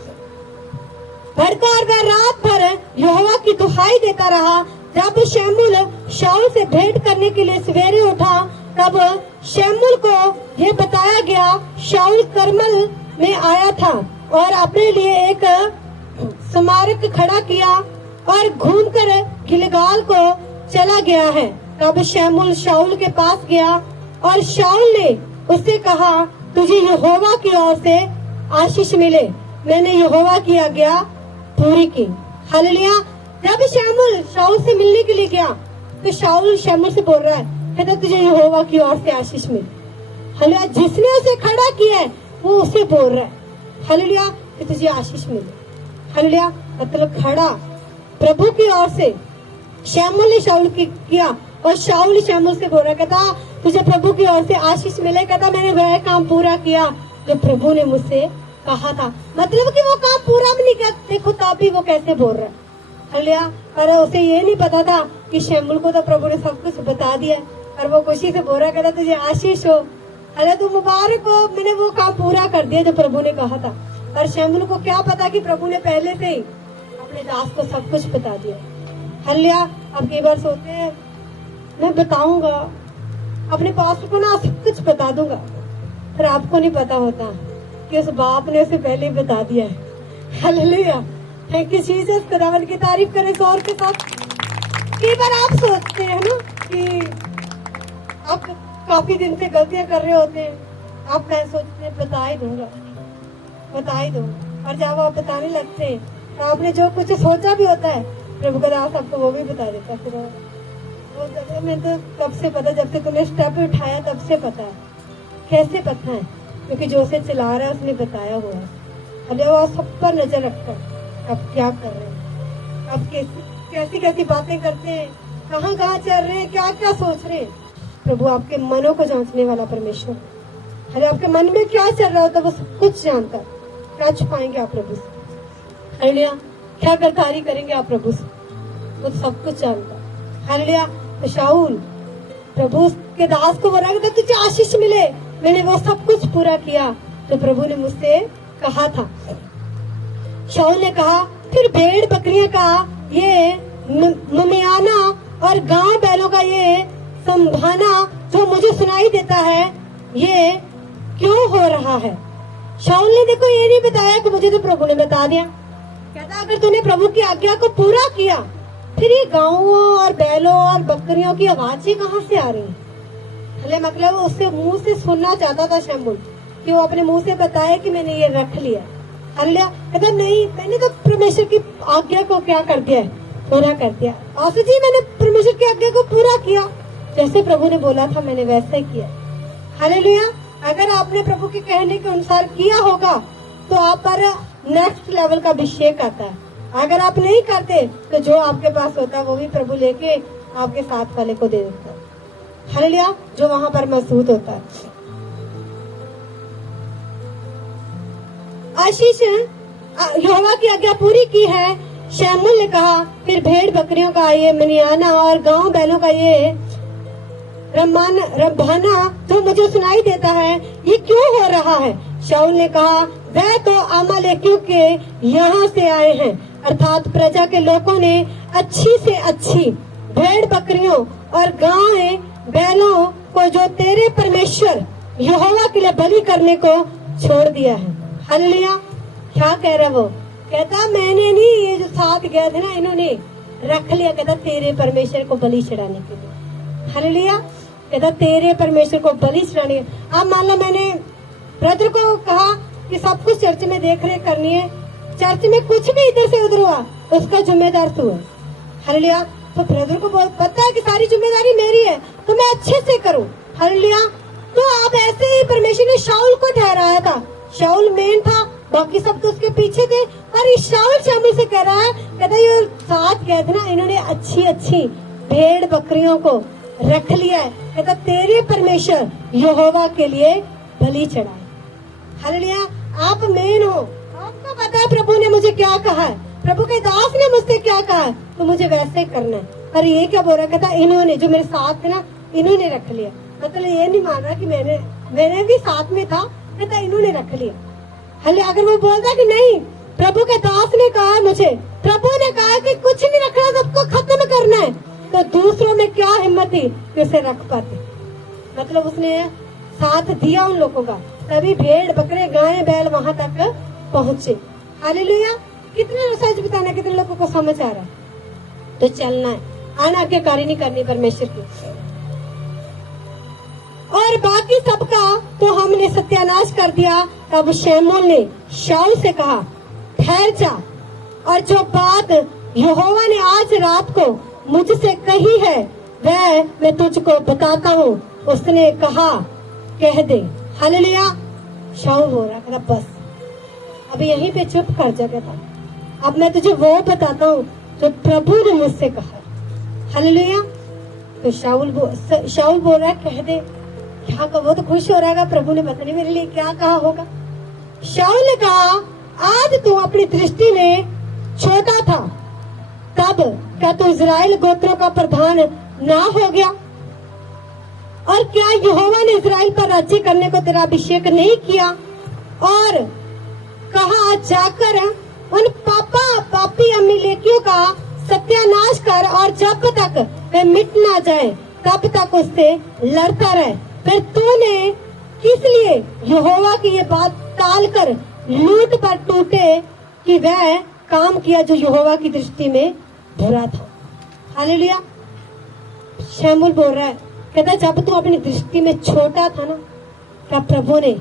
भड़का और वह रात भर यहोवा की दुहाई देता रहा। जब शमूएल शाऊल से भेंट करने के लिए सवेरे उठा, तब शमूएल को यह बताया गया शाऊल कर्मल में आया था और अपने लिए एक स्मारक खड़ा किया और घूमकर गिलगाल को चला गया है। तब शमूएल शाऊल के पास गया और शाऊल ने उससे कहा, तुझे यहोवा की ओर से आशीष मिले, मैंने यहोवा की आज्ञा पूरी की। हालेलुया। जब शमूएल शाऊल से मिलने के लिए गया तो शाऊल शमूएल से बोल रहा है, कहता तुझे यहोवा की ओर से आशीष मिले। हालेलुया। जिसने उसे खड़ा किया है वो उसे बोल रहा है, हालेलुया, कि तुझे आशीष मिले। हालेलुया। मतलब खड़ा प्रभु की ओर से शमूएल ने शाऊल की किया और शाऊल शमूएल से बोल रहा है, कहता तुझे प्रभु की ओर से आशीष मिले। कहता मैंने वह काम पूरा किया जो प्रभु ने मुझसे कहा था। मतलब कि वो काम पूरा भी नहीं किया, देखो तब भी वो कैसे बोल रहा है। हालेलुया। पर उसे ये नहीं पता था कि शमूएल को तो प्रभु ने सब कुछ बता दिया, और वो खुशी से बोल रहा है, कहता तुझे आशीष हो, अरे तू मुबारक हो, मैंने वो काम पूरा कर दिया जो प्रभु ने कहा था। और शमूएल को क्या पता कि प्रभु ने पहले से ही अपने दास को सब कुछ बता दिया। हालेलुया। अब कई बार सोचते हैं मैं बताऊंगा अपने पास्टर को ना, सब कुछ बता दूंगा, पर आपको नहीं पता होता कि उस बाप ने उसे पहले ही बता दिया है। हालेलुया। Thank you Jesus. खुदावंद की तारीफ करें जोर के साथ। कई बार आप सोचते हैं ना कि आप काफी दिन से गलतियां कर रहे होते हैं, आप क्या सोचते हैं बता ही दूंगा, बता ही दूंगा, और जब आप बताने लगते हैं तो आपने जो कुछ सोचा भी होता है प्रभु का दास आपको वो भी बता देता। फिर वो मैं तो तब से पता, जब से तुमने स्टेप उठाया तब से पता है। कैसे पता है? क्योंकि जो उसे चला रहा है उसने बताया हुआ है। अरे वो सब पर नजर रखता है, अब क्या कर रहे हैं, अब कैसी कैसी बातें करते हैं, कहाँ कहाँ चल रहे हैं, क्या क्या सोच रहे हैं। प्रभु आपके मनों को जांचने वाला परमेश्वर, अरे आपके मन में क्या चल रहा होता है वो सब कुछ जानता है। क्या छुपाएंगे आप प्रभु से? हालेलुया। क्या गद्दारी करेंगे आप प्रभु से? वो सब कुछ जानता है। हालेलुया। तो शाऊल प्रभु के दास को बोला कि तुझे आशीष मिले, मैंने वो सब कुछ पूरा किया जो प्रभु ने मुझसे कहा था। शाऊल ने कहा, फिर भेड़ बकरियों का ये मुमियाना और गांव बैलों का ये संभाना जो मुझे सुनाई देता है, ये क्यों हो रहा है? शाऊल ने देखो ये नहीं बताया कि मुझे तो प्रभु ने बता दिया। कहता अगर तूने प्रभु की आज्ञा को पूरा किया, फिर ये गाँवों और बैलों और बकरियों की आवाजें कहाँ से आ रही है? मतलब उससे मुंह से सुनना चाहता था शमूएल कि वो अपने मुंह से बताए कि मैंने ये रख लिया। हालेलुया। कहता नहीं, मैंने तो परमेश्वर की आज्ञा को क्या कर दिया है, पूरा कर दिया। आसू जी मैंने परमेश्वर की आज्ञा को पूरा किया, जैसे प्रभु ने बोला था मैंने वैसे ही किया। हालेलुया। अगर आपने प्रभु के कहने के अनुसार किया होगा तो आप पर नेक्स्ट लेवल का अभिषेक आता है। अगर आप नहीं करते तो जो आपके पास होता है वो भी प्रभु लेके आपके साथ वाले को दे देता है। हालेलुया। जो वहां पर मौजूद होता है। आशीष यहोवा की आज्ञा पूरी की है। शमूएल ने कहा, फिर भेड़ बकरियों का ये मनियाना और गांव बैलों का ये रंभाना जो मुझे सुनाई देता है, ये क्यों हो रहा है? शाऊल ने कहा, वह तो अमालेकियों के यहाँ से आए हैं, अर्थात प्रजा के लोगों ने अच्छी से अच्छी भेड़ बकरियों और गाय बैलों को जो तेरे परमेश्वर यहोवा के लिए बलि करने को छोड़ दिया है। हालेलुया। क्या कह रहा वो? कहता मैंने नहीं, ये जो साथ गए थे ना इन्होंने रख लिया, कहता तेरे परमेश्वर को बलि चढ़ाने के लिए। हालेलुया। कहता तेरे परमेश्वर को बलि चढ़ाने। अब मान लो मैंने ब्रदर को कहा कि सब कुछ चर्च में देख रेख करनी है, चर्च में कुछ भी इधर से उधर हुआ उसका जिम्मेदार तू है। हालेलुया। तो ब्रदर को पता है कि सारी जिम्मेदारी मेरी है तो मैं अच्छे से करूं। हालेलुया। तो अब ऐसे ही परमेश्वर ने शाऊल को ठहराया था। शाऊल मेन था, बाकी सब तो उसके पीछे थे। और ये शाऊल शमूएल से कह रहा है, कहता ये 7 गए थे ना, इन्होंने अच्छी अच्छी भेड़ बकरियों को रख लिया है। कहता तेरे परमेश्वर यहोवा के लिए बलि चढ़ाए। हालेलुया। आप मेन हो, आपको पता है प्रभु ने मुझे क्या कहा है, प्रभु के दास ने मुझसे क्या कहा है, तो मुझे वैसे करना है। और ये क्या बोल रहा, कहता इन्होंने जो मेरे साथ थे ना, इन्होंने रख लिया। मतलब ये नहीं मान रहा कि मैंने भी साथ में था, कहता इन्होंने रख लिया। हले अगर वो बोलता कि नहीं, प्रभु के दास ने कहा मुझे, प्रभु ने कहा कि कुछ नहीं रखना, सबको खत्म करना है, तो दूसरों में क्या हिम्मत थी कि उसे रख पाते। मतलब उसने साथ दिया उन लोगों का, तभी भेड़ बकरे गाय बैल वहां तक पहुंचे। हालेलुया। कितने सच बताना, कितने लोगों को समझ आ रहा है। तो चलना है, आज्ञाकारी नहीं करनी परमेश्वर की। और बाकी सबका तो हमने सत्यानाश कर दिया। तब शमूएल ने शाऊल से कहा, ठहर जा, और जो बात यहोवा ने आज रात को मुझसे कही है वह मैं तुझको बताता हूँ। उसने कहा, कह दे। हालेलुया। शाऊल हो रहा, कहता बस अब यहीं पे चुप कर जा। कहता अब मैं तुझे वो बताता हूँ जो प्रभु ने मुझसे कहा। हालेलुया। तो शाऊल बोल रहा है, कह दे। क्या कहा, वो तो खुश हो रहा है, प्रभु ने पता नहीं मेरे लिए क्या कहा होगा। शाऊल ने कहा, आज तू अपनी दृष्टि में छोटा था, तब क्या तू इजराइल गोत्रों का प्रधान ना हो गया? और क्या यहोवा ने इजराइल पर राज्य करने को तेरा अभिषेक नहीं किया? और कहा, जाकर उन पापी अमीलेकियों का सत्यानाश कर, और जब तक वे मिट ना जाए तब तक उससे लड़ता रहे। फिर तूने किस लिए यहोवा की ये बात टाल कर लूट पर टूटे कि वह काम किया जो यहोवा की दृष्टि में बुरा था। हालेलुया। शमूएल बोल रहा है, कहता जब तू अपनी दृष्टि में छोटा था ना, क्या प्रभु ने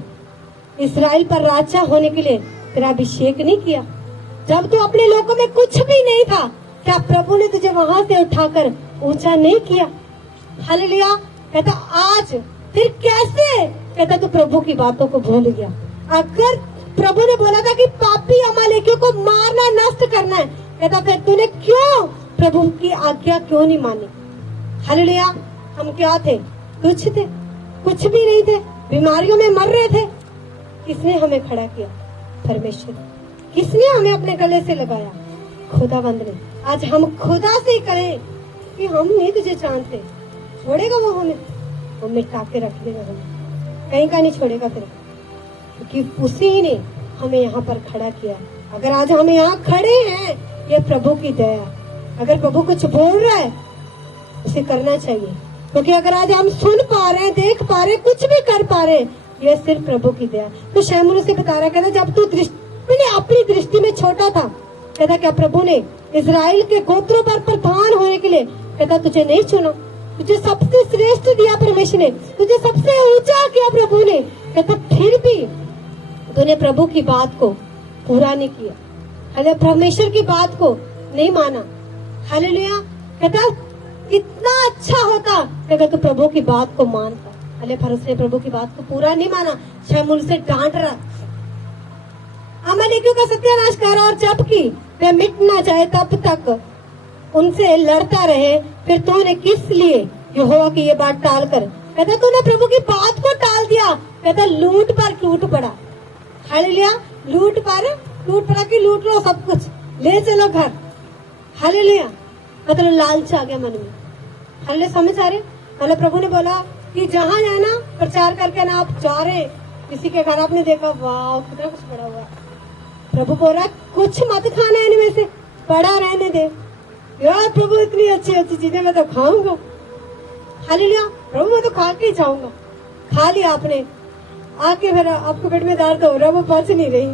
इस्राएल पर राजा होने के लिए तेरा अभिषेक नहीं किया? जब तू अपने लोगों में कुछ भी नहीं था, क्या प्रभु ने तुझे वहां से उठाकर ऊंचा नहीं किया? हालेलुया। कहता आज फिर कैसे, कहता तू प्रभु की बातों को भूल गया। अगर प्रभु ने बोला था कि पापी अमालेकियों को मारना, नष्ट करना है, कहता फिर तूने क्यों प्रभु की आज्ञा क्यों नहीं मानी? हालेलुया। हम क्या थे? कुछ थे, कुछ भी नहीं थे, बीमारियों में मर रहे थे। किसने हमें खड़ा किया? परमेश्वर। किसने हमें अपने गले से लगाया? खुदावंद ने। आज हम खुदा से कहें कि हम नहीं तुझे जानते, छोड़ेगा वो हमें? वो मिटा के रख देगा, हमें कहीं का नहीं छोड़ेगा फिर, क्योंकि उसी ने हमें यहाँ पर खड़ा किया। अगर आज हम यहाँ खड़े हैं, ये प्रभु की दया। अगर प्रभु कुछ बोल रहा है उसे करना चाहिए, क्योंकि अगर आज हम सुन पा रहे हैं, देख पा रहे हैं, कुछ भी कर पा रहे हैं, ये सिर्फ प्रभु की दया। तो शमूएल से बता रहा, कहता जब तू अपनी दृष्टि में छोटा था, कहता क्या प्रभु ने इजराइल के गोत्रों पर प्रधान होने के लिए, कहता तुझे नहीं चुना? तुझे सबसे श्रेष्ठ दिया परमेश्वर ने, तुझे सबसे ऊंचा किया प्रभु ने, कहता फिर भी तूने प्रभु की बात को पूरा नहीं किया। हालेलुया। परमेश्वर की बात को नहीं माना। हालेलुया। कहता कितना अच्छा होता अगर तू प्रभु की बात को मानता। हालेलुया। पर उसने प्रभु की बात को पूरा नहीं माना। शमूएल से डांट रहा, अमालेकियों का सत्यानाश कर, और जबकि वे मिट ना जाए तब तक उनसे लड़ता रहे। फिर तूने किस लिए यहोवा की ये बात टाल कर, कहता तूने प्रभु की बात को टाल दिया। कहता लूट पर टूट पड़ा। हालेलुया। लूट पड़ा कि लूट लो सब कुछ, ले चलो घर। हालेलुया। मतलब लालच आ गया मन में। हालेलुया। समझ आ रहे? मतलब प्रभु ने बोला कि जहाँ जाना प्रचार करके ना, आप जा रहे किसी के घर, आपने देखा वाह कितना कुछ पड़ा हुआ, प्रभु बोल रहा कुछ मत खाना है इनमें से, पड़ा रहने दे। यार प्रभु इतनी अच्छी अच्छी चीजें मैं तो खाऊंगा। हालेलुया। प्रभु मैं तो खा के ही जाऊंगा। खा लिया आपने, आके फिर आपको पेट में दर्द हो रहा, वो पच नहीं रही।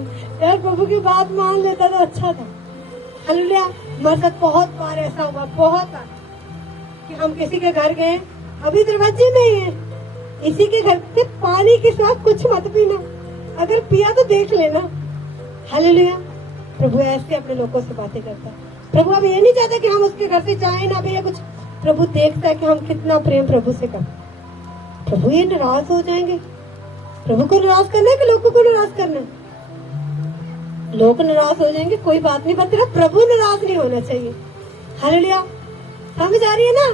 यार प्रभु की बात मान लेता तो अच्छा था। हालेलुया। हमारे साथ बहुत बार ऐसा हुआ, बहुत बार, कि हम किसी के घर गए, अभी दरवाजे में ही है, इसी के घर से पानी के साथ कुछ मत पीना, अगर पिया तो देख लेना। हालेलुया। प्रभु ऐसे अपने लोगों से बातें करता है। प्रभु अब ये नहीं चाहता कि हम उसके घर से जाए ना भी, कुछ प्रभु देखता है कि हम कितना प्रेम प्रभु से करते। प्रभु ये नाराज हो जाएंगे? प्रभु को नाराज करना है कि लोगों को नाराज करना है? लोग नाराज हो जाएंगे कोई बात नहीं, पर तेरा प्रभु नाराज नहीं होना चाहिए। हालेलुया, समझ आ रही है ना?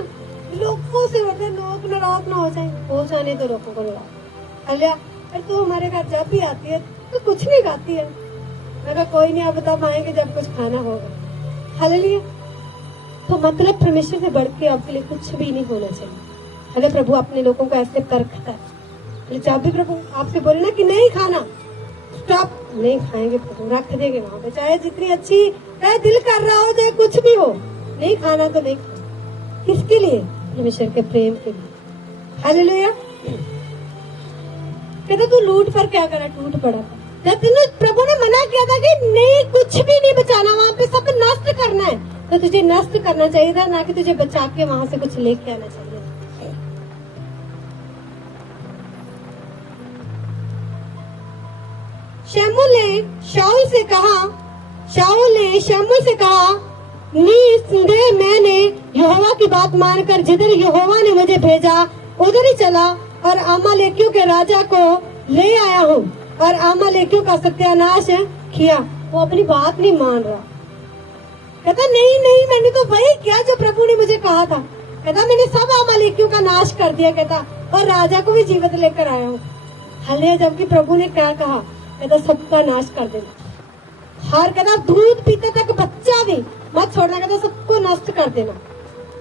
लोगों से मतलब लोग नाराज ना हो जाने तो लोगों को नाराज। हालेलुया, अरे तू हमारे घर जब भी आती है तो कुछ नहीं खाती है। मैं कहा कोई नहीं, आप बता पाएंगे जब कुछ खाना होगा। हालेलुया, तो मतलब परमेश्वर से बढ़ के आपके लिए कुछ भी नहीं होना चाहिए। अगर प्रभु अपने लोगों को ऐसे कर रखता है, जब भी प्रभु आपसे बोले ना कि नहीं खाना, स्टॉप, नहीं खाएंगे, प्रभु रख देंगे वहां पे, चाहे जितनी अच्छी, चाहे दिल कर रहा हो, चाहे कुछ भी हो, नहीं खाना तो नहीं खाना। किसके लिए? परमेश्वर के प्रेम के लिए। हालेलुया, कहता तू लूट पर क्या करा, टूट पड़ा था। जब तेने प्रभु ने मना किया था कि नहीं कुछ भी नहीं बचाना, वहां पे सब नष्ट करना है, तो तुझे नष्ट करना चाहिए था, ना कि तुझे बचा के वहां से कुछ लेके आना चाहिए। शमूएल ने शमूएल से कहा, निसंदेह मैंने यहोवा की बात मानकर जिधर यहोवा ने मुझे भेजा उधर ही चला और अमालेकियों के राजा को ले आया हूँ और अमालेकियों का सत्यानाश किया। वो अपनी बात नहीं मान रहा, कहता नहीं मैंने तो वही किया जो प्रभु ने मुझे कहा था। कहता मैंने सब अमालेकियों का नाश कर दिया, कहता और राजा को भी जीवित लेकर आया हूँ। हालेलुया, जबकि प्रभु ने क्या कहा, कहता सबका नाश कर देना, हर कहता दूध पीते तक बच्चा भी मत छोड़ना, कहता सबको नष्ट कर देना।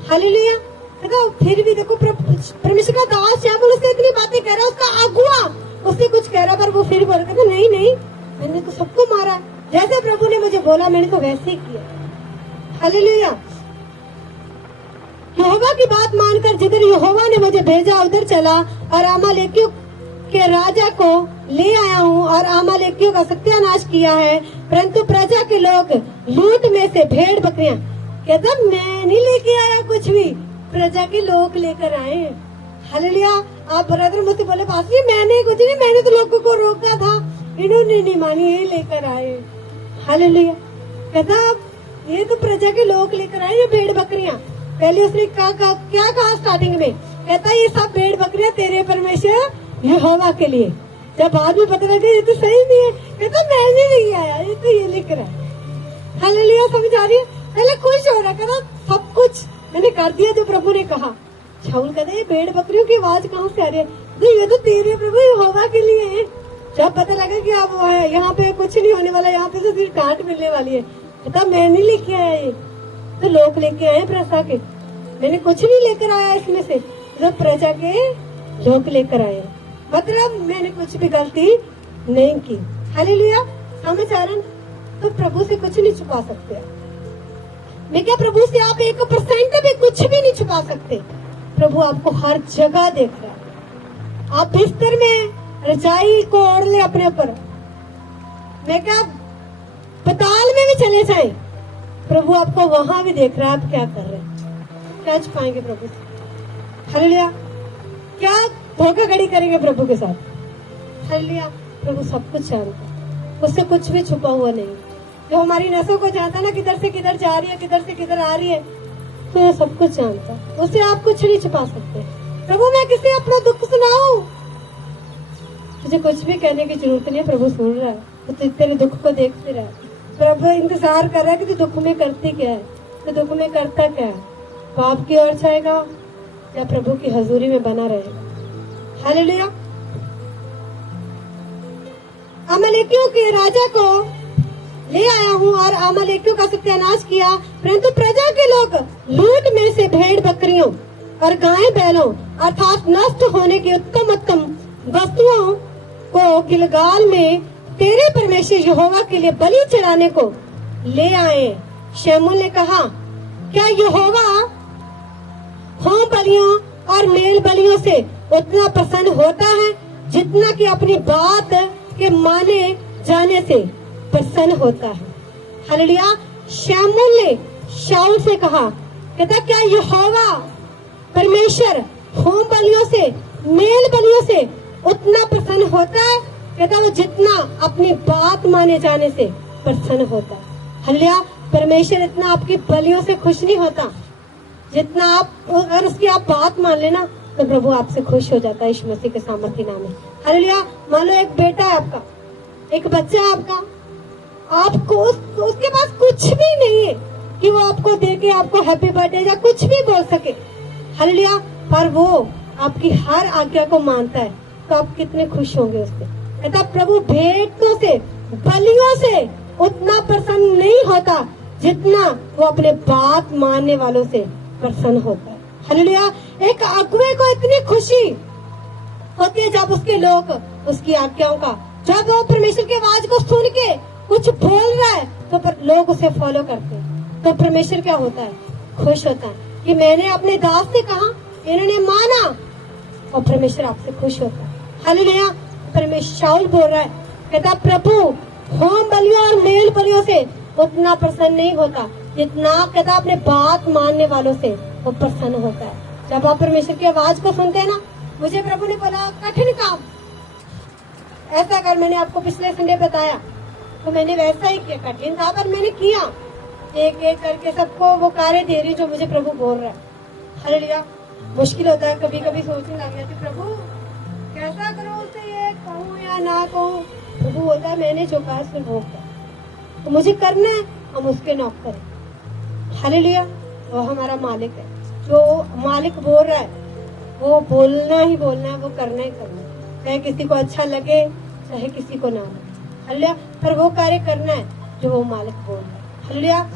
हालेलुया, कहता फिर भी देखो परमेश्वर का दास श्यामुल उससे इतनी बातें कह रहा है, उसका अगुआ उससे कुछ कह रहा, पर वो फिर बोल कहता नहीं मैंने तो सबको मारा, जैसे प्रभु ने मुझे बोला मैंने तो वैसे ही किया। हालेलुया, यहोवा की बात मानकर जिधर यहोवा ने मुझे भेजा उधर चला और अमालेकियों के राजा को ले आया हूँ और अमालेकियों का सत्यानाश किया है, परंतु प्रजा के लोग लूट में से भेड़ बकरियां, कहता मैं नहीं लेके आया कुछ भी, प्रजा के लोग लेकर आए। हालेलुया, आप ब्रदर मुझसे बोले पास्टर मैंने कुछ नहीं, मैंने तो लोगों को रोका था, इन्होंने नहीं मानी, ये लेकर आए। हालेलुया, कहता ये तो प्रजा के लोग लेकर आए, ये भेड़ बकरियां। पहले उसने क्या कहा स्टार्टिंग में, कहता ये सब भेड़ बकरियां तेरे परमेश्वर यहोवा के लिए। जब बाद में पता लगा ये तो सही नहीं है, कहता मैंने नहीं आया, ये तो ये लेकर आया। हालेलुया, समझ आ रही है? पहले खुश हो रहा, कहता सब कुछ मैंने कर दिया जो प्रभु ने कहा। शाऊल कहते ये भेड़ बकरियों की आवाज कहाँ से आ रही है, तो ये तो तेरे प्रभु यहोवा के लिए है। जब पता लगा कि अब यहाँ पे कुछ नहीं होने वाला, यहाँ पे तो सिर्फ डांट मिलने वाली है, कहता मैं नहीं लेके आया, ये तो लोग लेके आए प्रजा के, मैंने कुछ नहीं लेकर आया इसमें से, तो प्रजा के लोग लेकर आए, मतलब मैंने कुछ भी गलती नहीं की। हालेलुया, समझ आ रहा? तो प्रभु से कुछ नहीं छुपा सकते। मैं क्या प्रभु से आप 1% भी कुछ भी नहीं छुपा सकते। प्रभु आपको हर जगह देख रहा है। आप बिस्तर में रजाई को ओढ़ ले अपने ऊपर, मैं क्या पताल में भी चले जाए, प्रभु आपको वहां भी देख रहा है आप क्या कर रहे हैं। क्या छुपाएंगे प्रभु से? हालेलुया, क्या धोखाधड़ी करेंगे प्रभु के साथ? हालेलुया, प्रभु सब कुछ जानता है, उससे कुछ भी छुपा हुआ नहीं। जो हमारी नसों को जानता ना, किधर से किधर जा रही है, किधर से किधर आ रही है, तो वो सब कुछ जानता, उससे आप कुछ नहीं छुपा सकते। प्रभु मैं किसे अपना दुख सुनाऊं? तुझे कुछ भी कहने की जरूरत नहीं है, प्रभु सुन रहा है, तो तेरे दुख को देखते रहा। प्रभु इंतजार कर रहा है कि तू दुख में करती क्या है, तू दुख में करता क्या है, पाप की ओर जाएगा या प्रभु की हजूरी में बना रहेगा। हालेलुया, अमालेकियों के राजा को ले आया हूँ और अमालेकियों का सत्यानाश किया, परंतु प्रजा के लोग लूट में से भेड़ बकरियों और गाय बैलों अर्थात नष्ट होने की उत्तम वस्तुओं को गिलगाल में तेरे परमेश्वर यहोवा के लिए बलि चढ़ाने को ले आए। शमूएल ने कहा, क्या यहोवा होम बलियों और मेल बलियों से उतना प्रसन्न होता है जितना कि अपनी बात के माने जाने से प्रसन्न होता है? हालेलुया, शमूएल ने शाऊल से कहा, कहता क्या यहोवा परमेश्वर होम बलियों से मेल बलियों से उतना प्रसन्न होता है? कहता वो जितना अपनी बात माने जाने से प्रसन्न होता है। हालेलुया, परमेश्वर इतना आपकी बलियों से खुश नहीं होता जितना आप, अगर उसकी आप बात मान लेना तो प्रभु आपसे खुश हो जाता है यीशु मसीह के सामर्थी नाम में। हालेलुया। मान लो एक बेटा है आपका, एक बच्चा है आपका, आपको उसके पास कुछ भी नहीं है कि वो आपको दे के आपको हैप्पी बर्थडे या कुछ भी बोल सके। हालेलुया। पर वो आपकी हर आज्ञा को मानता है, तो आप कितने खुश होंगे उससे। कहता प्रभु भेंटों से, बलियों से उतना प्रसन्न नहीं होता जितना वो अपने बात मानने वालों से प्रसन्न होता है। हालेलुया। एक अगुए को इतनी खुशी होती है जब उसके लोग उसकी आज्ञाओं का, जब वो परमेश्वर की आवाज को सुन के कुछ बोल रहा है तो लोग उसे फॉलो करते हैं, तो परमेश्वर क्या होता है, खुश होता है कि मैंने अपने दास से कहा, इन्होंने माना, और परमेश्वर आपसे खुश होता है। हालेलुया। परमेश्वर शाऊल बोल रहा है, कहता प्रभु होम बलियों और मेल बलियों से उतना प्रसन्न नहीं होता जितना कहता अपने बात मानने वालों से वो प्रसन्न होता है। जब आप परमेश्वर की आवाज को सुनते हैं ना, मुझे प्रभु ने बोला कठिन काम ऐसा कर, मैंने आपको पिछले संडे बताया, तो मैंने वैसा ही किया। कठिन था पर मैंने किया, एक एक करके सबको वो कार्य दे रही जो मुझे प्रभु बोल रहा है। हालेलुया। मुश्किल होता है, कभी कभी सोचने लग जाती प्रभु कैसा करो उसे, ये कहूँ या ना कहूँ। प्रभु बोलता है मैंने जो कहा सिर्फ वो कर, तो मुझे करना है, हम उसके नौकर करें। हालेलुया। वो हमारा मालिक है, जो मालिक बोल रहा है वो बोलना ही बोलना है, वो करना ही करना है, चाहे किसी को अच्छा लगे चाहे किसी को ना लगे। हालेलुया। पर वो कार्य करना है जो वो मालिक बोल रहा है। हालेलुया।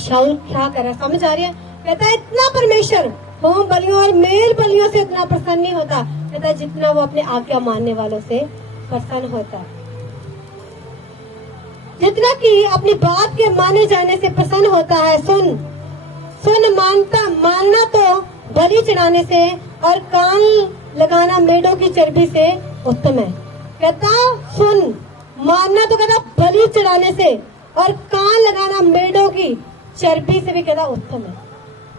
शाऊल क्या कर रहा है, समझ आ रही है? कहता है इतना परमेश्वर होम बलियों और मेल बलियों से इतना प्रसन्न नहीं होता, कहता है जितना वो अपने आज्ञा मानने वालों से प्रसन्न होता है। जितना कि अपनी बात के माने जाने से प्रसन्न होता है। सुन मानना तो बलि चढ़ाने से और कान लगाना मेढ़ों की चर्बी से उत्तम है। कहता सुन, मानना तो कहता बलि चढ़ाने से और कान लगाना मेढ़ों की चर्बी से भी कहता उत्तम है।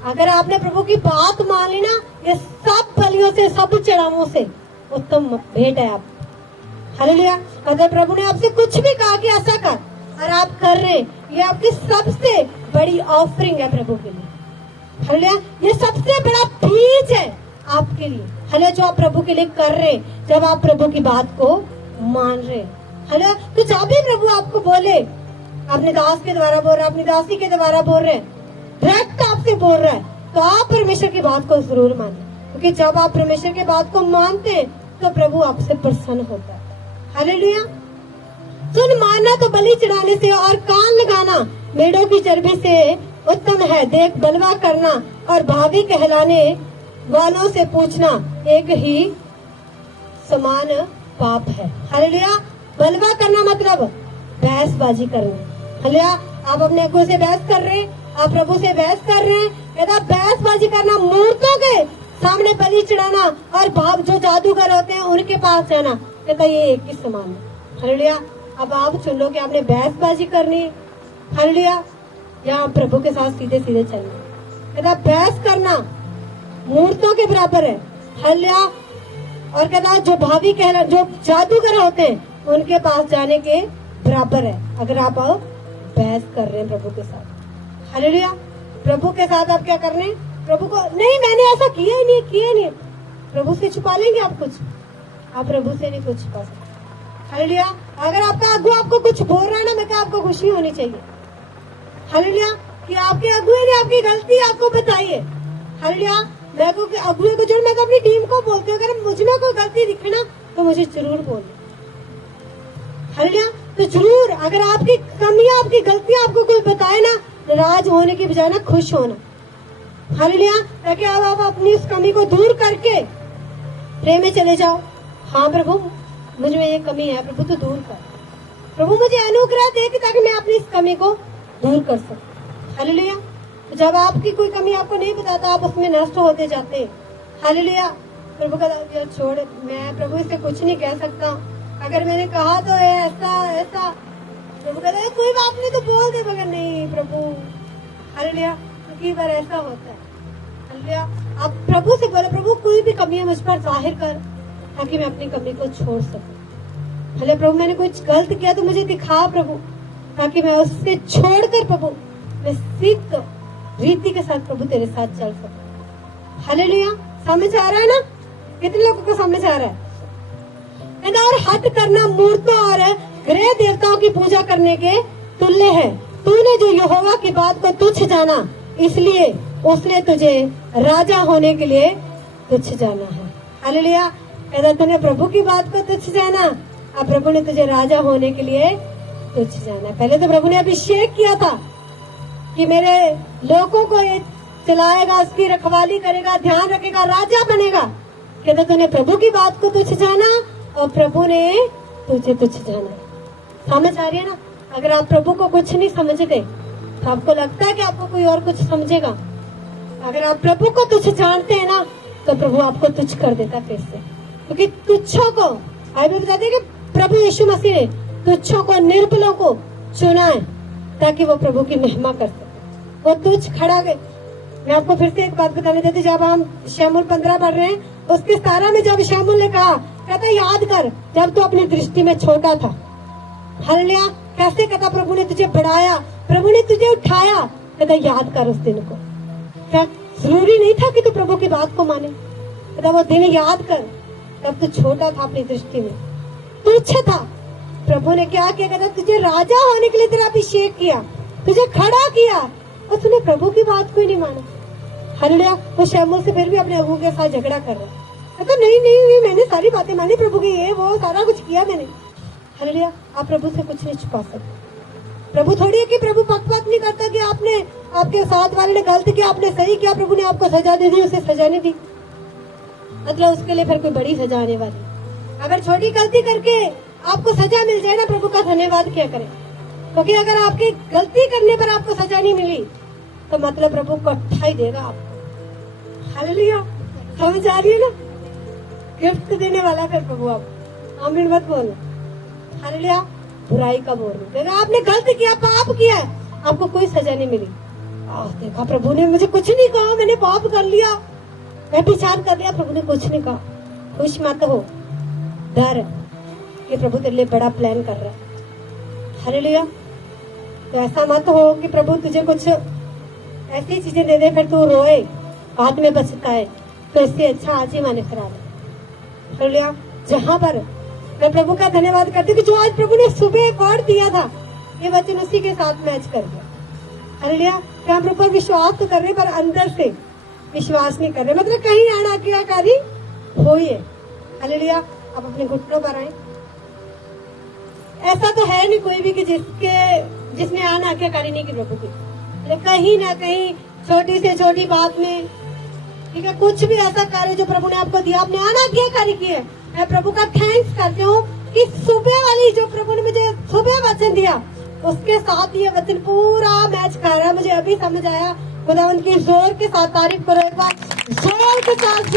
अगर आपने प्रभु की बात मान ली ना, ये सब बलियों से, सब चढ़ावों से उत्तम भेंट है आप। हालेलुया। अगर प्रभु ने आपसे कुछ भी कहा कि ऐसा कर और आप कर रहे, ये आपकी सबसे बड़ी ऑफरिंग है प्रभु के लिए। हालेलुया। ये सबसे बड़ा बीज है आपके लिए। हालेलुया। जो आप प्रभु के लिए कर रहे, जब आप प्रभु की बात को मान रहे। हालेलुया। तो जब भी प्रभु आपको बोले, अपने दास के द्वारा बोल रहे, अपनी दासी के द्वारा बोल रहे, डायरेक्ट आपसे बोल रहा है, तो आप परमेश्वर की बात को जरूर माने, क्योंकि जब आप परमेश्वर की बात को मानते हैं तो प्रभु आपसे प्रसन्न होता है। हालेलुया। सुन, मानना तो बलि चढ़ाने से और कान लगाना मेढ़ों की चर्बी से उत्तम है। देख, बलवा करना और भावी कहलाने वालों से पूछना एक ही समान पाप है। हालेलुया। बलवा करना मतलब बहसबाजी करना। हालेलुया। आप अपने अगुओं से बहस कर रहे हैं, आप प्रभु से बहस कर रहे हैं, कहता बहसबाजी करना, मूर्तों के सामने बलि चढ़ाना और भाव जो जादूगर होते हैं उनके पास जाना, कहता ये एक ही समान है। हालेलुया। अब आप चुन लो कि आपने बहसबाजी करनी है, हालेलुया, या आप प्रभु के साथ सीधे सीधे चलना। कहता बहस करना मूर्तों के बराबर है। हालेलुया। और कहता जो भावी कहना, जो जादूगर होते हैं उनके पास जाने के बराबर है अगर आप बहस कर रहे हैं प्रभु के साथ। हालेलुया। प्रभु के साथ आप क्या कर रहे हैं? प्रभु को नहीं, मैंने ऐसा किया ही नहीं। प्रभु से छुपा लेंगे आप कुछ? आप प्रभु से नहीं कुछ छुपा सकते। हालेलुया। अगर आपका अगुआ आपको कुछ बोल रहा है ना, मैं कहा आपको खुशी होनी चाहिए। हालेलुया। कि आपके अगुए ने आपकी गलती आपको बताई है। हालेलुया। मैं अगुए को जो मैं अपनी टीम को बोलती हूँ, अगर मुझ में कोई गलती दिखे ना तो मुझे जरूर बोल। हालेलुया। तो जरूर अगर आपकी कमियां, आपकी गलतियां आपको कोई बताए ना, नाराज होने की बजाय ना खुश होना। हालेलुया। ताकि आप अपनी उस कमी को दूर करके प्रेम में चले जाओ। हाँ प्रभु, मुझ में ये कमी है, प्रभु तो दूर कर। प्रभु मुझे अनुग्रह दे ताकि मैं अपनी इस कमी को दूर कर सकूं। हालेलुया। जब आपकी कोई कमी आपको नहीं बताता, आप उसमें नष्ट होते जाते हैं। हालेलुया। प्रभु का छोड़, मैं प्रभु इससे कुछ नहीं कह सकता, अगर मैंने कहा तो है ऐसा। प्रभु कहता है कोई बात नहीं, तो बोल दे, मगर नहीं प्रभु। हालेलुया। तो कई बार ऐसा होता है। हालेलुया। आप प्रभु से बोले, प्रभु कोई भी कमी है मुझ पर जाहिर कर ताकि मैं अपनी कमी को छोड़ सकूं। हालेलुया। प्रभु मैंने कुछ गलत किया तो मुझे दिखा प्रभु, ताकि मैं उससे छोड़कर प्रभु मैं सिद्ध रीति के साथ प्रभु तेरे साथ चल सकूं। हालेलुया। समझ आ रहा है ना? कितने लोगों को समझ आ रहा है? कहता और हट करना मूर्तों और ग्रह देवताओं की पूजा करने के तुल्य है। तूने जो यहोवा की बात को तुच्छ जाना, इसलिए उसने तुझे राजा होने के लिए तुच्छ जाना है। हालेलुया। कहता तूने प्रभु की बात को तुच्छ जाना, अब प्रभु ने तुझे राजा होने के लिए तुच्छ जाना। पहले तो प्रभु ने अभिषेक किया था कि मेरे लोगों को ये चलाएगा, उसकी रखवाली करेगा, ध्यान रखेगा, राजा बनेगा। कहता तूने प्रभु की बात को तुच्छ जाना और प्रभु ने तुझे तुच्छ जाना। समझ आ रही है ना? अगर आप प्रभु को कुछ नहीं समझते तो आपको लगता है कि आपको कोई और कुछ समझेगा। अगर आप प्रभु को तुच्छ जानते हैं ना, तो प्रभु आपको तुच्छ कर देता फिर से। क्योंकि तुच्छों को बाइबल बताती है कि प्रभु यीशु मसीह ने तुच्छों को, निर्बलों को चुना है ताकि वो प्रभु की महिमा कर सके। वो तुच्छ खड़ा गए। मैं आपको फिर से एक बात बताने देती, जब हम शमूएल 15 पढ़ रहे हैं, उसके 17 में जब शमूएल ने कहा, कहता याद कर जब तू अपनी दृष्टि में छोटा था। हालेलुया। कैसे कहता प्रभु ने तुझे बढ़ाया, प्रभु ने तुझे उठाया। कहता याद कर उस दिन को। क्या जरूरी नहीं था कि तू प्रभु की बात को माने? कहता वो दिन याद कर तब तू छोटा था, अपनी दृष्टि में तुच्छ था। प्रभु ने क्या किया? कहता तुझे राजा होने के लिए तेरा अभिषेक किया, तुझे खड़ा किया, और तूने प्रभु की बात को ही नहीं माना। हालेलुया। वो शमूएल से फिर भी अपने अगुओं के साथ झगड़ा कर रहा है। कहता नहीं, मैंने सारी बातें मानी प्रभु की, ये वो सारा कुछ किया मैंने। हालेलुया। आप प्रभु से कुछ नहीं छुपा सकते। प्रभु थोड़ी है कि प्रभु पक्षपात नहीं करता कि आपने, आपके साथ वाले ने गलत किया, आपने सही किया, प्रभु ने आपको सजा दे दी, उसे सजा नहीं दी, मतलब उसके लिए फिर कोई बड़ी सजा आने वाली। अगर छोटी गलती करके आपको सजा मिल जाए ना, प्रभु का धन्यवाद क्या करें। क्योंकि अगर आपकी गलती करने पर आपको सजा नहीं मिली तो मतलब प्रभु को अच्छा ही देगा आपको। हालेलुया। समझ आ रही है ना? गिफ्ट देने वाला फिर प्रभु आप आमीन मत बोलो। हालेलुया। बुराई का बोल देगा। आपने गलत किया, पाप किया, आपको कोई सजा नहीं मिली। देखा प्रभु ने मुझे कुछ नहीं कहा, मैंने पाप कर लिया, मैं विचार कर लिया, प्रभु ने कुछ नहीं कहा। खुश मत हो, डर कि प्रभु तेरे लिए बड़ा प्लान कर रहा है। हालेलुया। तो ऐसा मत हो कि प्रभु तुझे कुछ ऐसी चीजें दे दे फिर तू रोए, बाद में पछताए। तो इससे अच्छा आज ही माने करा ले। हालेलुया। जहाँ पर मैं प्रभु का धन्यवाद करती हूँ कि जो आज प्रभु ने सुबह वर्ड दिया था, ये वचन उसी के साथ मैच कर गया। हालेलुया। हम प्रभु पर विश्वास तो कर रहे पर अंदर से विश्वास नहीं कर रहे, मतलब कहीं अनाज्ञाकारी हो ही है। हालेलुया। आप अपने घुटनों पर आए। ऐसा तो है नहीं कोई भी कि जिसने अनाज्ञाकारी नहीं की प्रभु की। कहीं ना कहीं छोटी से छोटी बात में, ठीक है, कुछ भी ऐसा कार्य जो प्रभु ने आपको दिया, आपने अनाज्ञाकारी की है। मैं प्रभु का थैंक्स करती हूँ कि सुबह वाली जो प्रभु ने मुझे सुबह वचन दिया, उसके साथ ये वचन पूरा मैच कर रहा है। मुझे अभी समझ आया। खुदावंद की जोर के साथ तारीफ करो एक बार, जोर के साथ।